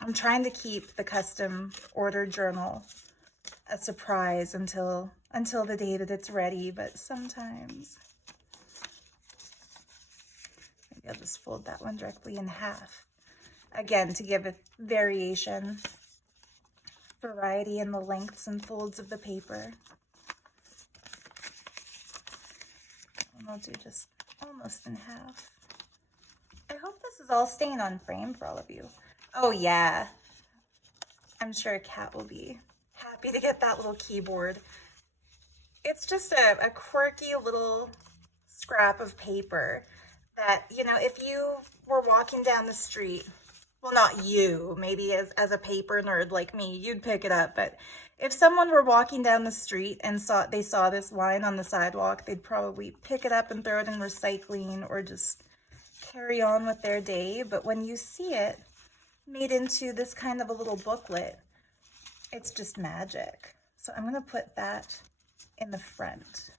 I'm trying to keep the custom order journal a surprise until the day that it's ready, but sometimes maybe I'll just fold that one directly in half. Again, to give a variation, variety in the lengths and folds of the paper. And I'll do just almost in half. I hope this is all staying on frame for all of you. Oh yeah, I'm sure Kat will be happy to get that little keyboard. It's just a quirky little scrap of paper that, you know, if you were walking down the street, well, not you, maybe as a paper nerd like me, you'd pick it up, but if someone were walking down the street and they saw this line on the sidewalk, they'd probably pick it up and throw it in recycling or just carry on with their day. But when you see it made into this kind of a little booklet, it's just magic. So I'm going to put that in the front.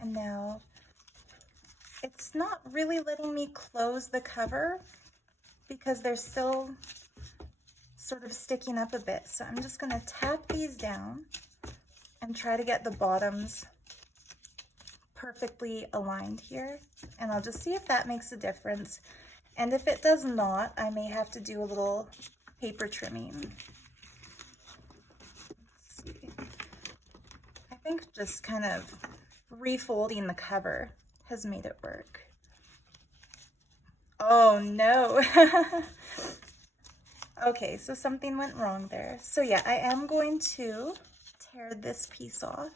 And now it's not really letting me close the cover because they're still sort of sticking up a bit. So I'm just going to tap these down and try to get the bottoms perfectly aligned here. And I'll just see if that makes a difference. And if it does not, I may have to do a little paper trimming. Let's see. I think just kind of refolding the cover has made it work. Oh no. Okay, so something went wrong there. So yeah, I am going to tear this piece off.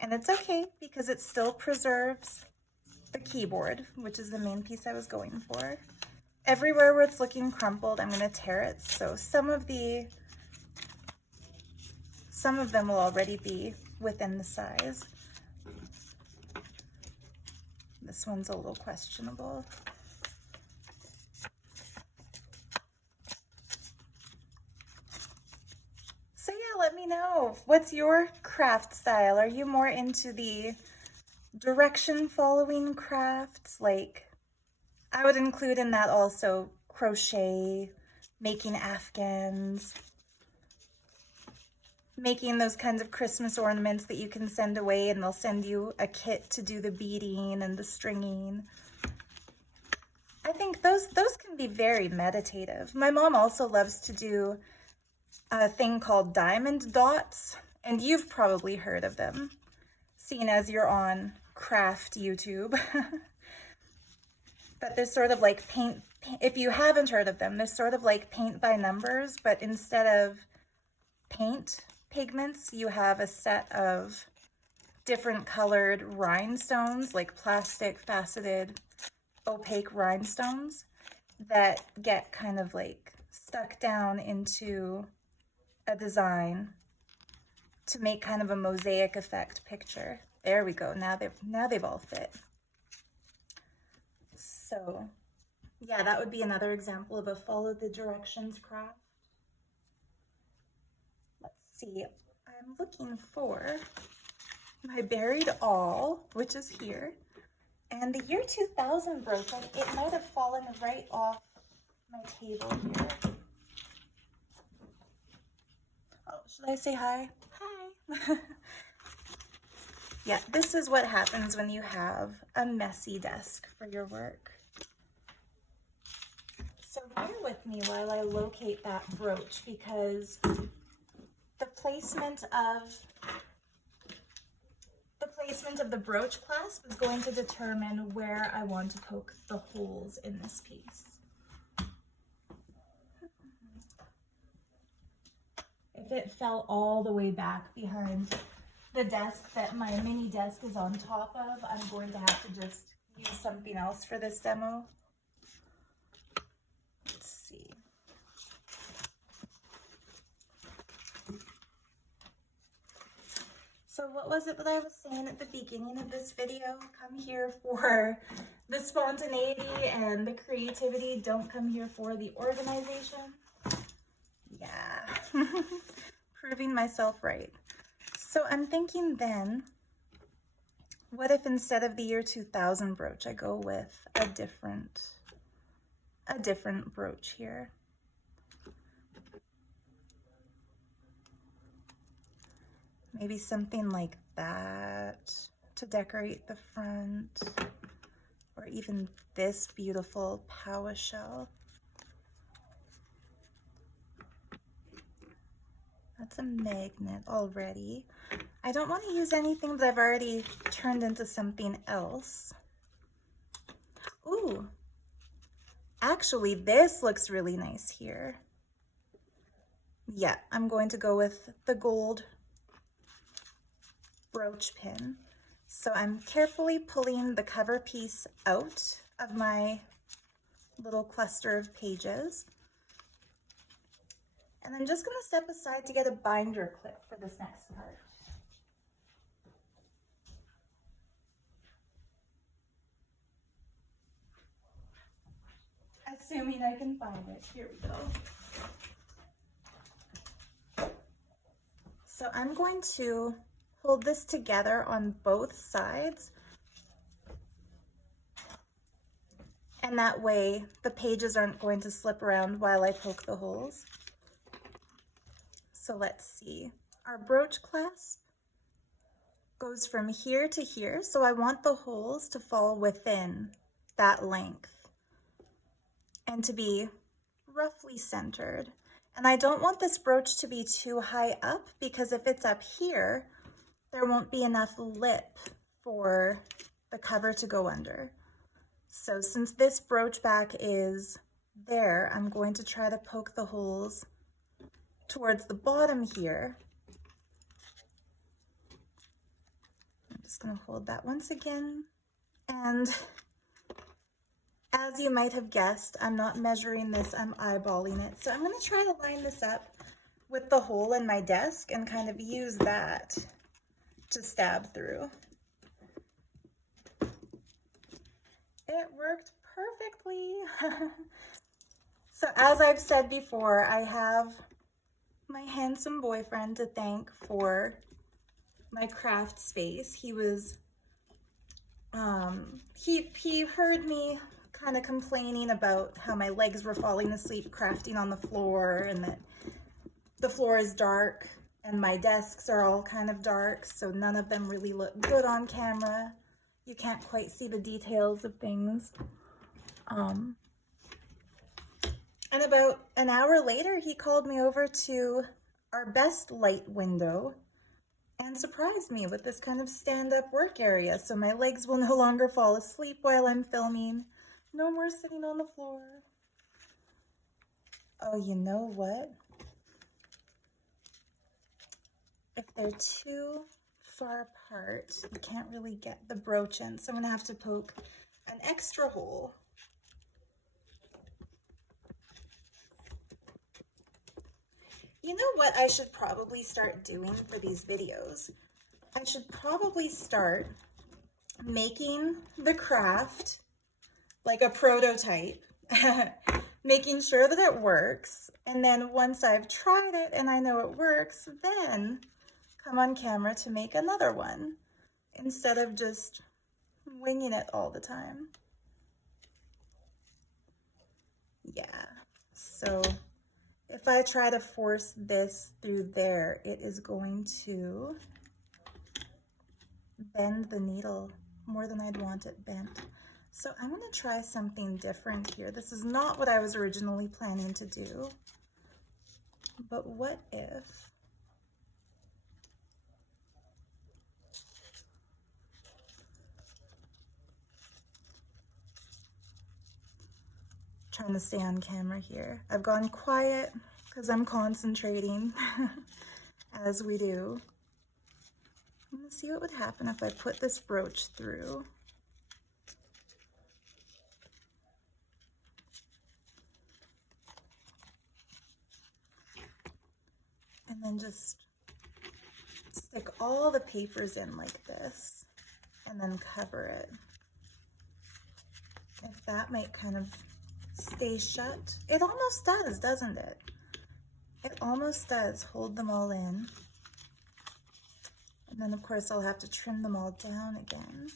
And it's okay because it still preserves the keyboard, which is the main piece I was going for. Everywhere where it's looking crumpled, I'm going to tear it. So some of them will already be within the size. This one's a little questionable. So yeah, let me know. What's your craft style? Are you more into the direction following crafts. Like, I would include in that also crochet, making afghans, making those kinds of Christmas ornaments that you can send away and they'll send you a kit to do the beading and the stringing. I think those can be very meditative. My mom also loves to do a thing called diamond dots, and you've probably heard of them, seeing as you're on craft YouTube. But they're sort of like paint, if you haven't heard of them, they're sort of like paint by numbers, but instead of paint pigments, you have a set of different colored rhinestones, like plastic faceted opaque rhinestones that get kind of like stuck down into a design to make kind of a mosaic effect picture. There we go. Now they've all fit. So yeah, that would be another example of a follow the directions craft. Let's see, I'm looking for my buried awl, which is here, and the year 2000 brooch. It might have fallen right off my table here. Oh, should I say hi? Hi. Yeah, this is what happens when you have a messy desk for your work. So bear with me while I locate that brooch, because the placement of the brooch clasp is going to determine where I want to poke the holes in this piece. If it fell all the way back behind the desk that my mini desk is on top of, I'm going to have to just use something else for this demo. Let's see. So what was it that I was saying at the beginning of this video? Come here for the spontaneity and the creativity. Don't come here for the organization. Yeah, proving myself right. So I'm thinking then, what if instead of the year 2000 brooch, I go with a different brooch here? Maybe something like that to decorate the front, or even this beautiful power shell. That's a magnet already. I don't want to use anything that I've already turned into something else. Ooh, actually this looks really nice here. Yeah, I'm going to go with the gold brooch pin. So I'm carefully pulling the cover piece out of my little cluster of pages. And I'm just going to step aside to get a binder clip for this next part. Assuming I can find it. Here we go. So I'm going to hold this together on both sides. And that way the pages aren't going to slip around while I poke the holes. So let's see, our brooch clasp goes from here to here. So I want the holes to fall within that length and to be roughly centered. And I don't want this brooch to be too high up, because if it's up here, there won't be enough lip for the cover to go under. So since this brooch back is there, I'm going to try to poke the holes towards the bottom here. I'm just going to hold that once again. And as you might have guessed, I'm not measuring this, I'm eyeballing it. So I'm going to try to line this up with the hole in my desk and kind of use that to stab through. It worked perfectly. So as I've said before, I have my handsome boyfriend to thank for my craft space. He was He heard me kind of complaining about how my legs were falling asleep crafting on the floor, and that the floor is dark and my desks are all kind of dark, so none of them really look good on camera. You can't quite see the details of things. And about an hour later, he called me over to our best light window and surprised me with this kind of stand-up work area, so my legs will no longer fall asleep while I'm filming. No more sitting on the floor. Oh, you know what? If they're too far apart, you can't really get the brooch in, so I'm gonna have to poke an extra hole. You know what I should probably start doing for these videos? I should probably start making the craft like a prototype, making sure that it works, and then once I've tried it and I know it works, then come on camera to make another one instead of just winging it all the time. Yeah, so if I try to force this through there, it is going to bend the needle more than I'd want it bent. So I'm going to try something different here. This is not what I was originally planning to do, but what if trying to stay on camera here. I've gone quiet because I'm concentrating as we do. I'm gonna see what would happen if I put this brooch through. And then just stick all the papers in like this and then cover it. If that might kind of stay shut. It almost does, doesn't it? It almost does hold them all in. And then of course I'll have to trim them all down again,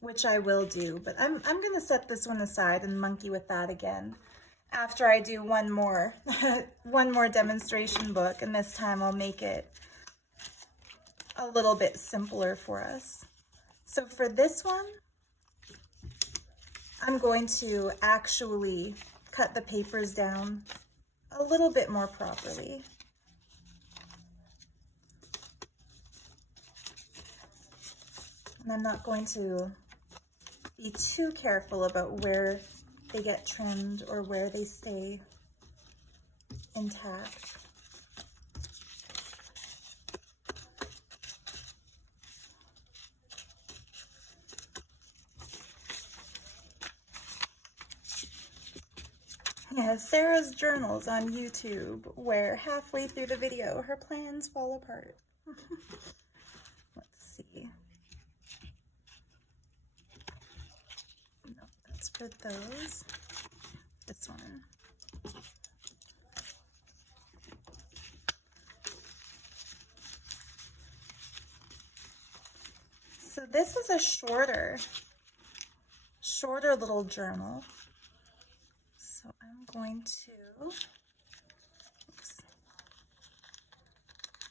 which I will do, but I'm gonna set this one aside and monkey with that again after I do one more one more demonstration book, and this time I'll make it a little bit simpler for us. So for this one, I'm going to actually cut the papers down a little bit more properly. And I'm not going to be too careful about where they get trimmed or where they stay intact. Yeah, Sarah's journals on YouTube, where halfway through the video, her plans fall apart. Let's see. No, that's for those. This one. So this is a shorter little journal. So I'm going to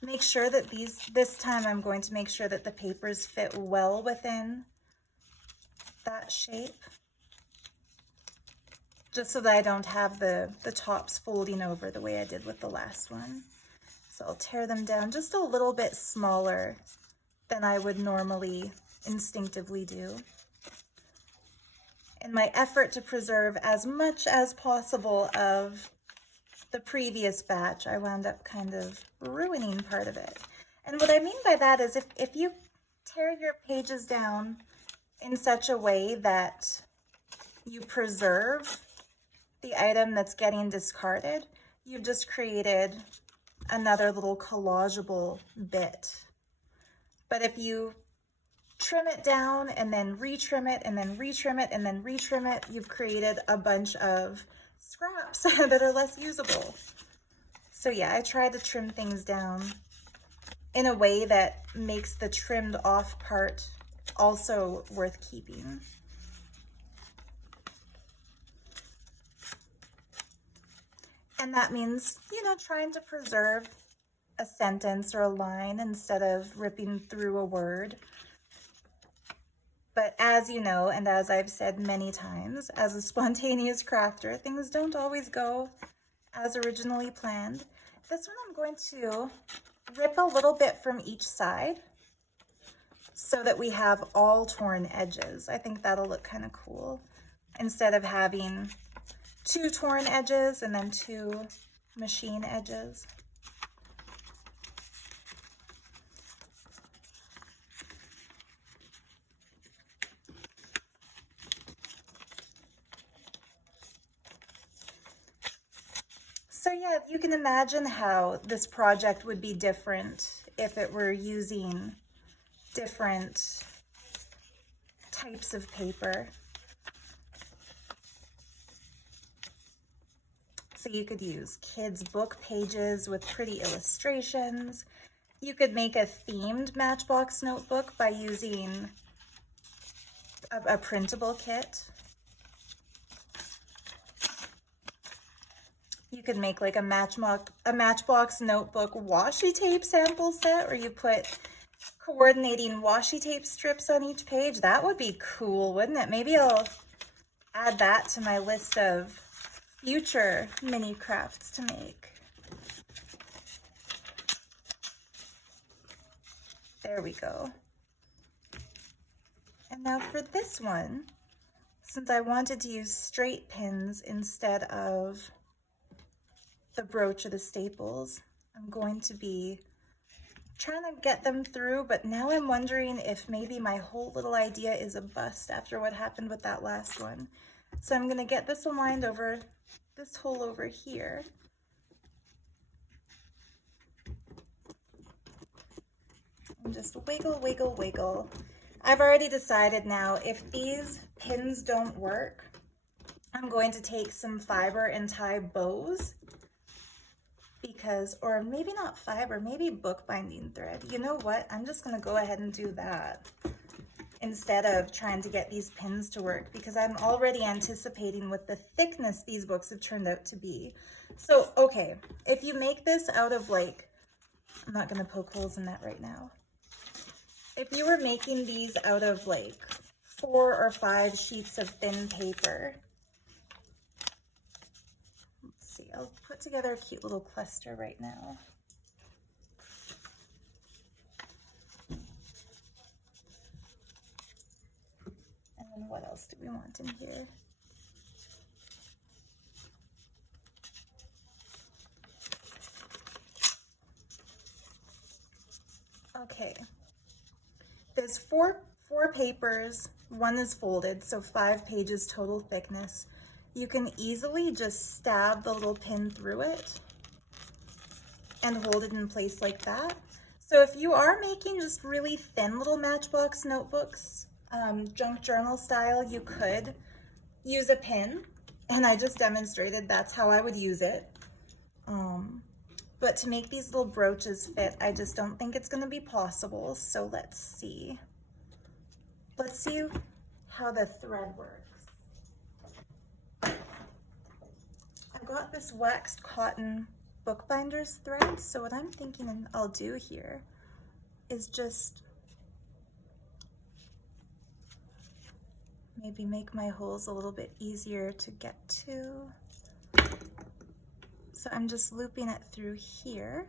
make sure that this time I'm going to make sure that the papers fit well within that shape, just so that I don't have the tops folding over the way I did with the last one. So I'll tear them down just a little bit smaller than I would normally instinctively do. In my effort to preserve as much as possible of the previous batch, I wound up kind of ruining part of it. And what I mean by that is if you tear your pages down in such a way that you preserve the item that's getting discarded, you've just created another little collageable bit. But if you trim it down and then retrim it and then retrim it and then retrim it, you've created a bunch of scraps that are less usable. So yeah, I try to trim things down in a way that makes the trimmed off part also worth keeping. And that means, you know, trying to preserve a sentence or a line instead of ripping through a word. But as you know, and as I've said many times, as a spontaneous crafter, things don't always go as originally planned. This one I'm going to rip a little bit from each side so that we have all torn edges. I think that'll look kind of cool, instead of having 2 torn edges and then 2 machine edges. So yeah, you can imagine how this project would be different if it were using different types of paper. So you could use kids' book pages with pretty illustrations. You could make a themed Matchbox notebook by using a printable kit. You could make like a Matchbox notebook washi tape sample set where you put coordinating washi tape strips on each page. That would be cool, wouldn't it? Maybe I'll add that to my list of future mini crafts to make. There we go. And now for this one, since I wanted to use straight pins instead of the brooch or the staples, I'm going to be trying to get them through, but now I'm wondering if maybe my whole little idea is a bust after what happened with that last one. So I'm going to get this aligned over this hole over here. And just wiggle, wiggle, wiggle. I've already decided now, if these pins don't work, I'm going to take some fiber and tie bows. Because, or maybe not fiber, maybe bookbinding thread. You know what? I'm just going to go ahead and do that instead of trying to get these pins to work, because I'm already anticipating what the thickness these books have turned out to be. So, okay, if you make this out of like, I'm not going to poke holes in that right now. If you were making these out of like 4 or 5 sheets of thin paper, I'll put together a cute little cluster right now. And then what else do we want in here? Okay. There's four papers. One is folded, so 5 pages total thickness. You can easily just stab the little pin through it and hold it in place like that. So if you are making just really thin little Matchbox notebooks, junk journal style, you could use a pin, and I just demonstrated that's how I would use it. But to make these little brooches fit, I just don't think it's going to be possible. So let's see. Let's see how the thread works. I got this waxed cotton bookbinders thread, so what I'm thinking I'll do here is just maybe make my holes a little bit easier to get to. So I'm just looping it through here.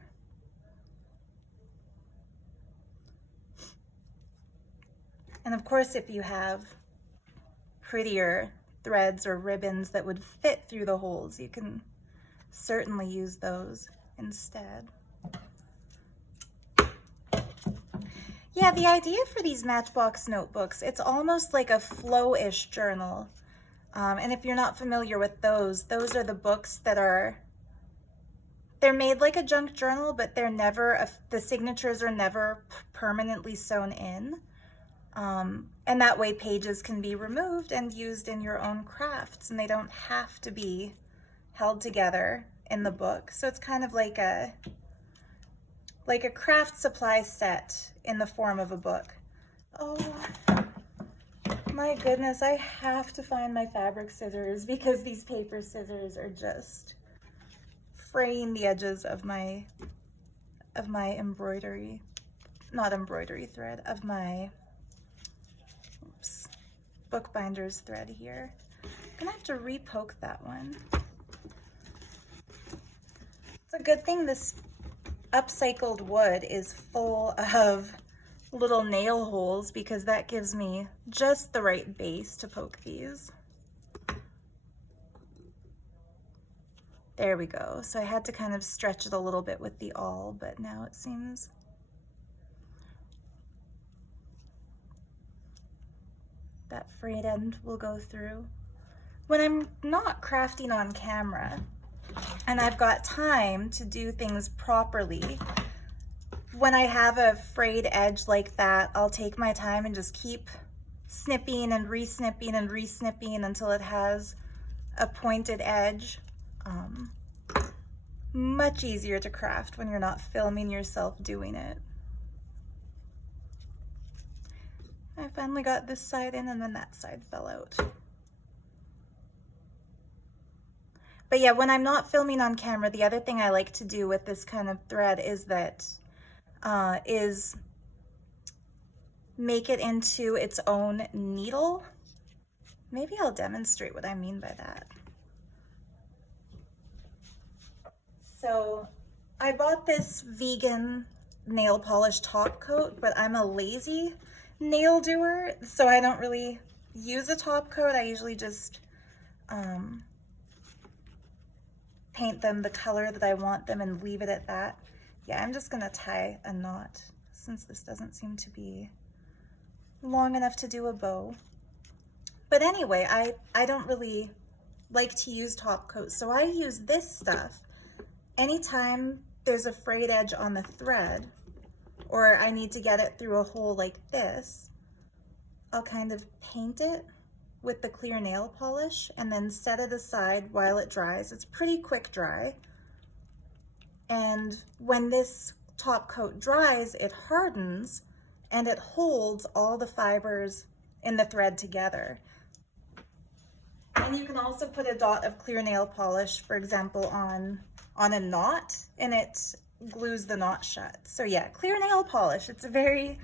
And of course, if you have prettier threads or ribbons that would fit through the holes, you can certainly use those instead. Yeah, the idea for these Matchbox notebooks, it's almost like a flow-ish journal. And if you're not familiar with those are the books that they're made like a junk journal, but they're never, the signatures are never permanently sewn in. And that way pages can be removed and used in your own crafts, and they don't have to be held together in the book. So it's kind of like like a craft supply set in the form of a book. Oh my goodness, I have to find my fabric scissors because these paper scissors are just fraying the edges of my embroidery, not embroidery thread, of my bookbinder's thread here. I'm gonna have to repoke that one. It's a good thing this upcycled wood is full of little nail holes because that gives me just the right base to poke these. There we go. So I had to kind of stretch it a little bit with the awl, but now it seems that frayed end will go through. When I'm not crafting on camera and I've got time to do things properly, when I have a frayed edge like that, I'll take my time and just keep snipping and re-snipping and re-snipping until it has a pointed edge. Much easier to craft when you're not filming yourself doing it. I finally got this side in and then that side fell out. But yeah, when I'm not filming on camera, the other thing I like to do with this kind of thread is make it into its own needle. Maybe I'll demonstrate what I mean by that. So I bought this vegan nail polish top coat, but I'm a lazy nail doer, so I don't really use a top coat. I usually just paint them the color that I want them and leave it at that. Yeah, I'm just gonna tie a knot since this doesn't seem to be long enough to do a bow. But anyway, I don't really like to use top coats, so I use this stuff anytime there's a frayed edge on the thread or I need to get it through a hole like this. I'll kind of paint it with the clear nail polish and then set it aside while it dries. It's pretty quick dry. And when this top coat dries, it hardens and it holds all the fibers in the thread together. And you can also put a dot of clear nail polish, for example, on a knot, and it glues the knot shut. So yeah, clear nail polish. It's a very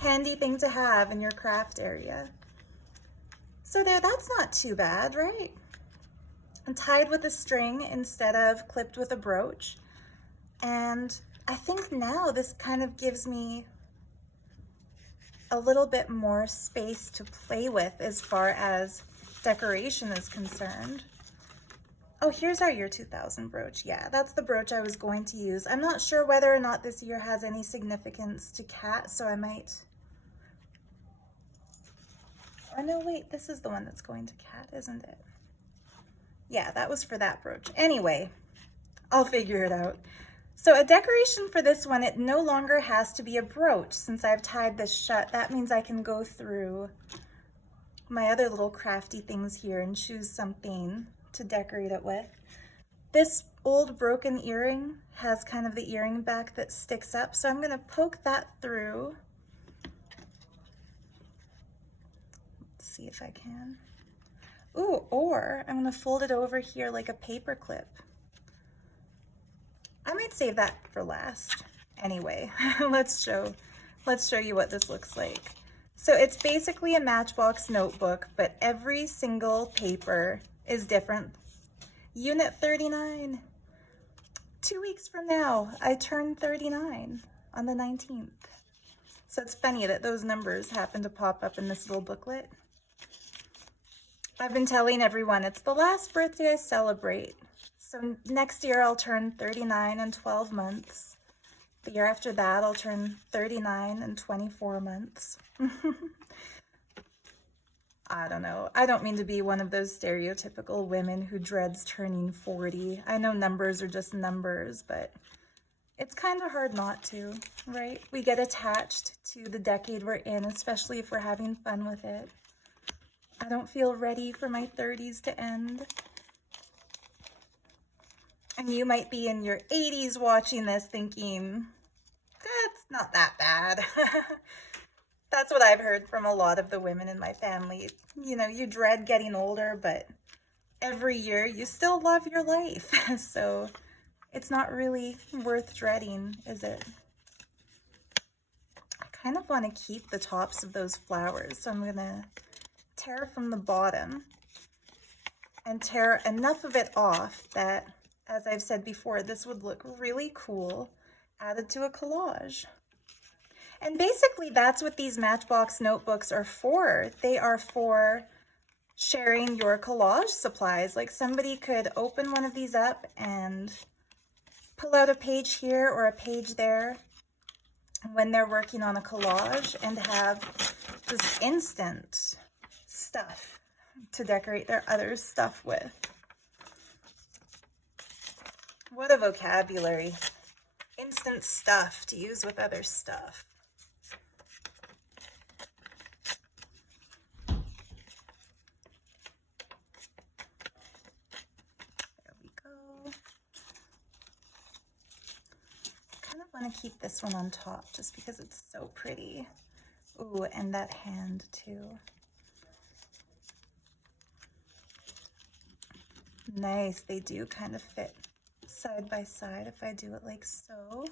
handy thing to have in your craft area. So there, that's not too bad, right? And tied with a string instead of clipped with a brooch. And I think now this kind of gives me a little bit more space to play with as far as decoration is concerned. Oh, here's our year 2000 brooch. Yeah, that's the brooch I was going to use. I'm not sure whether or not this year has any significance to Kat, so I might... Oh no, wait, this is the one that's going to Kat, isn't it? Yeah, that was for that brooch. Anyway, I'll figure it out. So a decoration for this one, it no longer has to be a brooch. Since I've tied this shut, that means I can go through my other little crafty things here and choose something to decorate it with. This old broken earring has kind of the earring back that sticks up, so I'm gonna poke that through. Let's see if I can. Ooh, or I'm gonna fold it over here like a paper clip. I might save that for last. Anyway, let's show you what this looks like. So it's basically a Matchbox notebook, but every single paper is different. Unit 39. 2 weeks from now, I turn 39 on the 19th. So it's funny that those numbers happen to pop up in this little booklet. I've been telling everyone it's the last birthday I celebrate. So next year I'll turn 39 in 12 months. The year after that I'll turn 39 in 24 months. I don't know. I don't mean to be one of those stereotypical women who dreads turning 40. I know numbers are just numbers, but it's kind of hard not to, right? We get attached to the decade we're in, especially if we're having fun with it. I don't feel ready for my 30s to end. And you might be in your 80s watching this thinking, Not that bad. That's what I've heard from a lot of the women in my family. You know, you dread getting older, but every year you still love your life. So it's not really worth dreading, is it? I kind of want to keep the tops of those flowers, so I'm going to tear from the bottom and tear enough of it off that, as I've said before, this would look really cool added to a collage. And basically that's what these Matchbox notebooks are for. They are for sharing your collage supplies. Like somebody could open one of these up and pull out a page here or a page there when they're working on a collage and have just instant stuff to decorate their other stuff with. What a vocabulary. Instant stuff to use with other stuff. There we go. I kind of want to keep this one on top just because it's so pretty. Ooh, and that hand too. Nice, they do kind of fit side by side if I do it like so.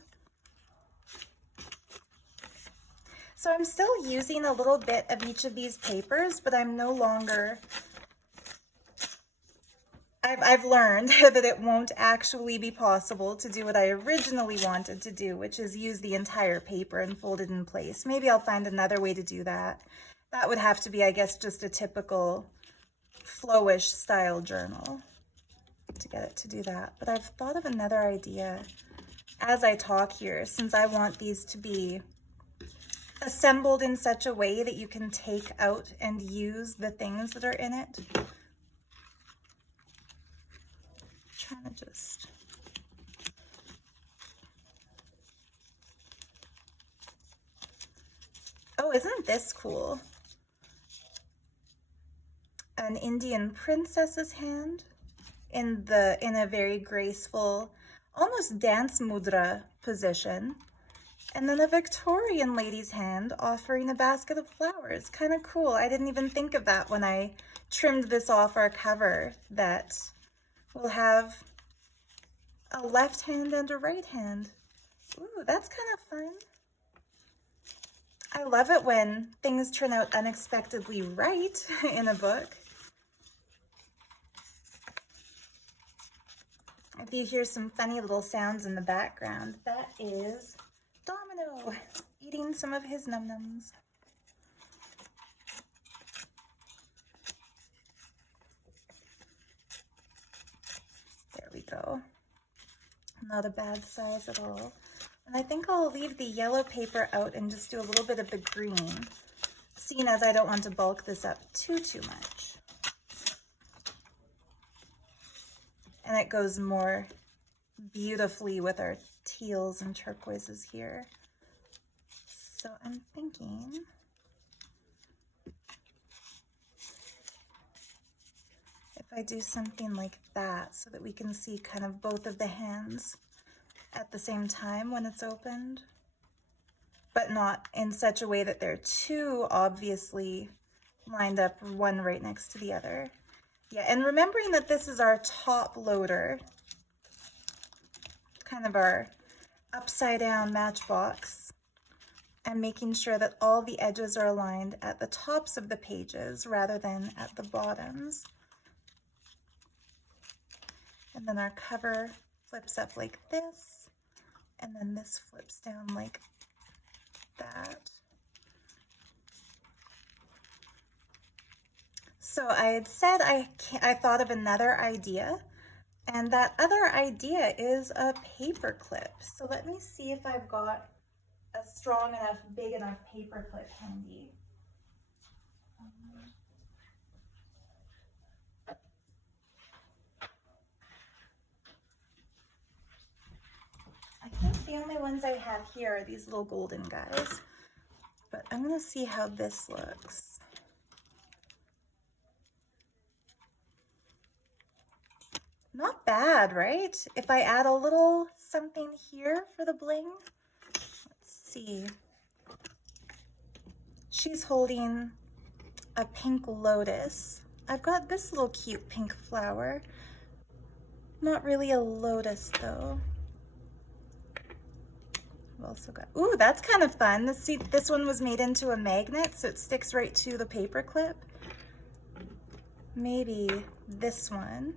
So I'm still using a little bit of each of these papers, but I'm no longer, I've learned that it won't actually be possible to do what I originally wanted to do, which is use the entire paper and fold it in place. Maybe I'll find another way to do that. That would have to be, I guess, just a typical flowish style journal to get it to do that. But I've thought of another idea as I talk here, since I want these to be assembled in such a way that you can take out and use the things that are in it. I'm trying to just... Oh, isn't this cool? An Indian princess's hand in a very graceful, almost dance mudra position, and then a Victorian lady's hand offering a basket of flowers. Kind of cool. I didn't even think of that when I trimmed this off our cover, that we'll have a left hand and a right hand. Ooh, that's kind of fun. I love it when things turn out unexpectedly right in a book. If you hear some funny little sounds in the background, that is Domino eating some of his num-nums. There we go. Not a bad size at all. And I think I'll leave the yellow paper out and just do a little bit of the green, seeing as I don't want to bulk this up too much. And it goes more beautifully with our teals and turquoises here. So I'm thinking if I do something like that so that we can see kind of both of the hands at the same time when it's opened, but not in such a way that they're too obviously lined up one right next to the other. Yeah, and remembering that this is our top loader, kind of our upside down Matchbox, and making sure that all the edges are aligned at the tops of the pages rather than at the bottoms. And then our cover flips up like this, and then this flips down like that. So I had said I thought of another idea, and that other idea is a paper clip. So let me see if I've got a strong enough, big enough paper clip handy. I think the only ones I have here are these little golden guys, but I'm gonna see how this looks. Not bad, right? If I add a little something here for the bling, let's see. She's holding a pink lotus. I've got this little cute pink flower. Not really a lotus though. I've also got, ooh, that's kind of fun. See, this one was made into a magnet, so it sticks right to the paper clip. Maybe this one.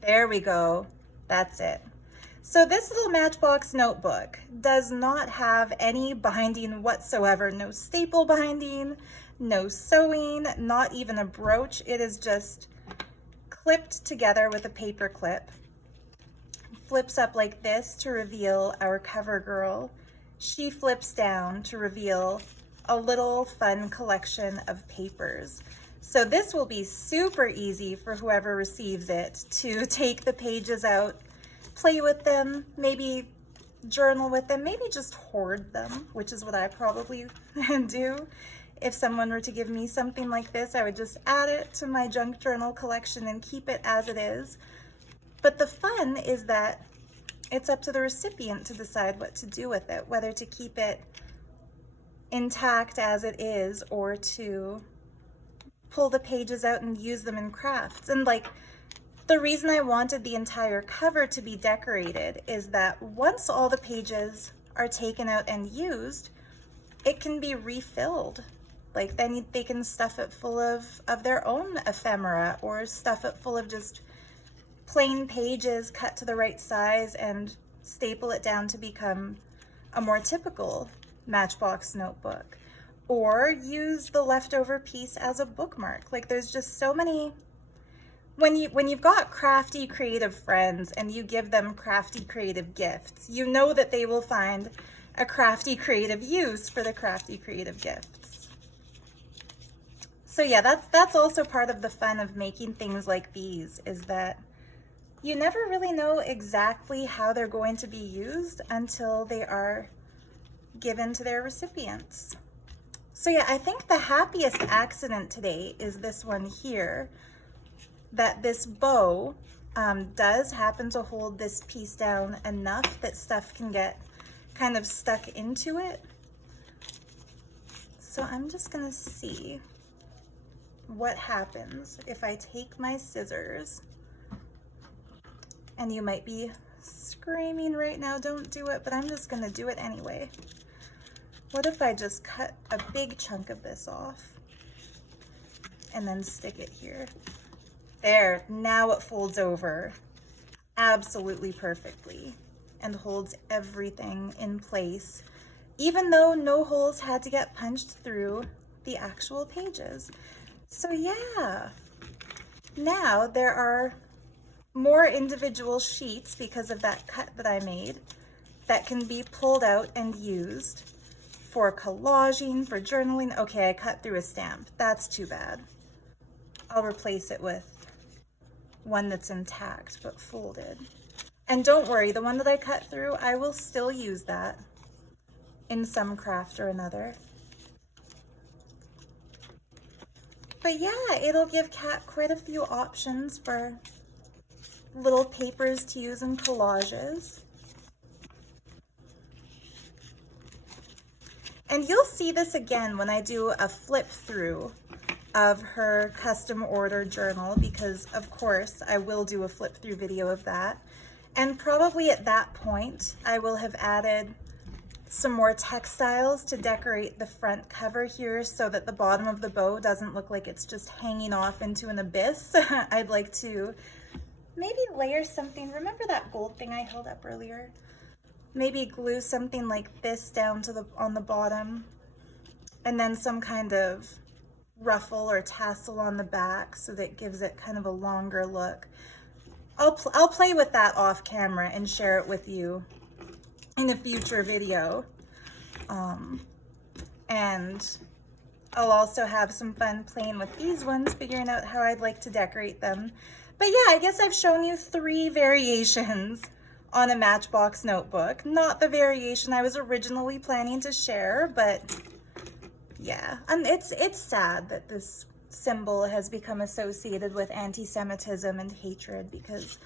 There we go. That's it. So this little Matchbox notebook does not have any binding whatsoever. No staple binding, no sewing, not even a brooch. It is just clipped together with a paper clip. Flips up like this to reveal our cover girl. She flips down to reveal a little fun collection of papers. So this will be super easy for whoever receives it to take the pages out, play with them, maybe journal with them, maybe just hoard them, which is what I probably do. If someone were to give me something like this, I would just add it to my junk journal collection and keep it as it is. But the fun is that it's up to the recipient to decide what to do with it, whether to keep it intact as it is or to pull the pages out and use them in crafts. And like, the reason I wanted the entire cover to be decorated is that once all the pages are taken out and used, it can be refilled. Like then they can stuff it full of their own ephemera or stuff it full of just plain pages cut to the right size and staple it down to become a more typical Matchbox notebook. Or use the leftover piece as a bookmark. Like there's just so many, when you've got crafty creative friends and you give them crafty creative gifts, you know that they will find a crafty creative use for the crafty creative gifts. So yeah, that's also part of the fun of making things like these, is that you never really know exactly how they're going to be used until they are given to their recipients. So yeah, I think the happiest accident today is this one here, that this bow does happen to hold this piece down enough that stuff can get kind of stuck into it. So I'm just gonna see what happens if I take my scissors. And you might be screaming right now, don't do it, but I'm just gonna do it anyway. What if I just cut a big chunk of this off and then stick it here? There, now it folds over absolutely perfectly and holds everything in place, even though no holes had to get punched through the actual pages. So yeah, now there are more individual sheets because of that cut that I made that can be pulled out and used for collaging, for journaling. Okay, I cut through a stamp. That's too bad. I'll replace it with one that's intact but folded. And don't worry, the one that I cut through, I will still use that in some craft or another. But yeah, it'll give Kat quite a few options for little papers to use in collages. And you'll see this again when I do a flip through of her custom order journal, because of course I will do a flip through video of that. And probably at that point, I will have added some more textiles to decorate the front cover here so that the bottom of the bow doesn't look like it's just hanging off into an abyss. I'd like to maybe layer something. Remember that gold thing I held up earlier? Maybe glue something like this down to on the bottom, and then some kind of ruffle or tassel on the back so that it gives it kind of a longer look. I'll play with that off camera and share it with you in a future video. And I'll also have some fun playing with these ones, figuring out how I'd like to decorate them. But yeah, I guess I've shown you 3 variations on a Matchbox notebook. Not the variation I was originally planning to share, but yeah, it's sad that this symbol has become associated with anti-Semitism and hatred, because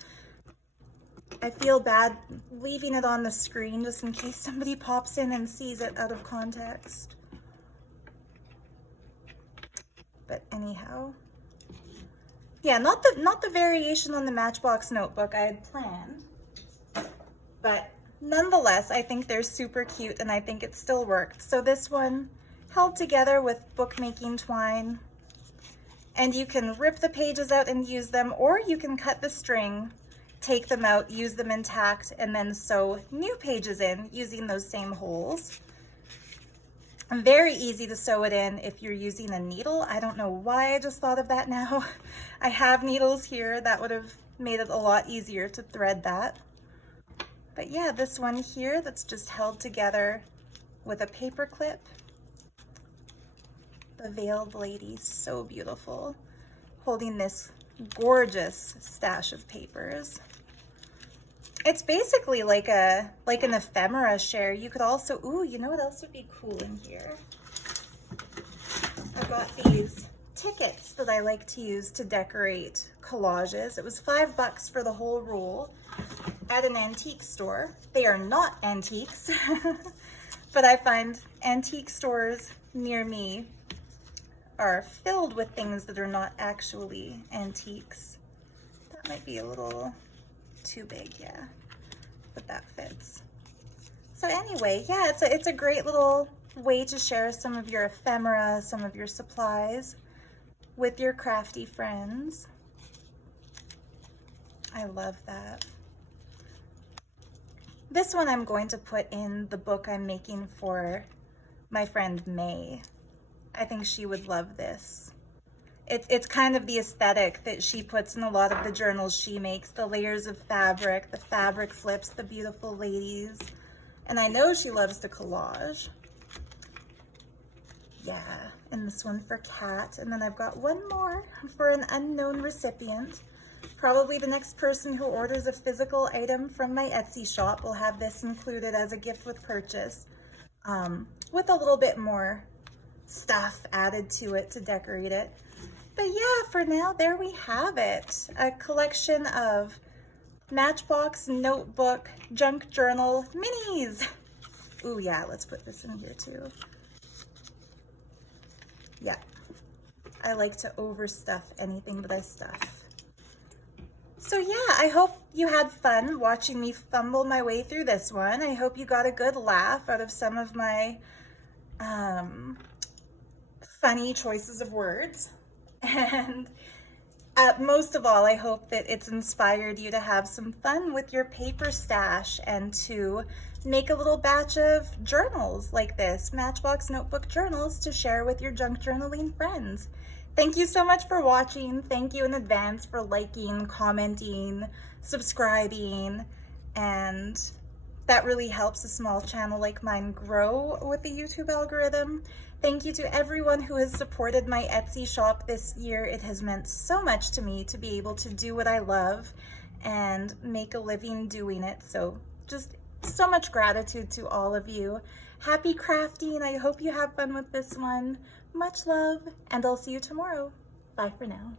I feel bad leaving it on the screen just in case somebody pops in and sees it out of context. But anyhow, yeah, not the variation on the Matchbox notebook I had planned, but nonetheless, I think they're super cute and I think it still worked. So this one held together with bookmaking twine, and you can rip the pages out and use them, or you can cut the string, take them out, use them intact, and then sew new pages in using those same holes. Very easy to sew it in if you're using a needle. I don't know why I just thought of that now. I have needles here. That would have made it a lot easier to thread that. But yeah, this one here that's just held together with a paper clip. The veiled lady, so beautiful, holding this gorgeous stash of papers. It's basically like an ephemera share. You could also, ooh, you know what else would be cool in here? I got these tickets that I like to use to decorate collages. It was $5 for the whole roll at an antique store. They are not antiques, but I find antique stores near me are filled with things that are not actually antiques. That might be a little too big, yeah, but that fits. So anyway, yeah, it's a great little way to share some of your ephemera, some of your supplies with your crafty friends. I love that. This one I'm going to put in the book I'm making for my friend May. I think she would love this. It's kind of the aesthetic that she puts in a lot of the journals she makes, the layers of fabric, the fabric flips, the beautiful ladies. And I know she loves the collage. Yeah, and this one for Kat. And then I've got one more for an unknown recipient. Probably the next person who orders a physical item from my Etsy shop will have this included as a gift with purchase, with a little bit more stuff added to it to decorate it. But yeah, for now, there we have it. A collection of Matchbox notebook junk journal minis. Ooh, yeah, let's put this in here too. Yeah, I like to overstuff anything that I stuff. So yeah, I hope you had fun watching me fumble my way through this one. I hope you got a good laugh out of some of my funny choices of words. And most of all, I hope that it's inspired you to have some fun with your paper stash and to make a little batch of journals like this, Matchbox notebook journals, to share with your junk journaling friends. Thank you so much for watching. Thank you in advance for liking, commenting, subscribing, and that really helps a small channel like mine grow with the YouTube algorithm. Thank you to everyone who has supported my Etsy shop this year. It has meant so much to me to be able to do what I love and make a living doing it. So just so much gratitude to all of you. Happy crafting. I hope you have fun with this one. Much love, and I'll see you tomorrow. Bye for now.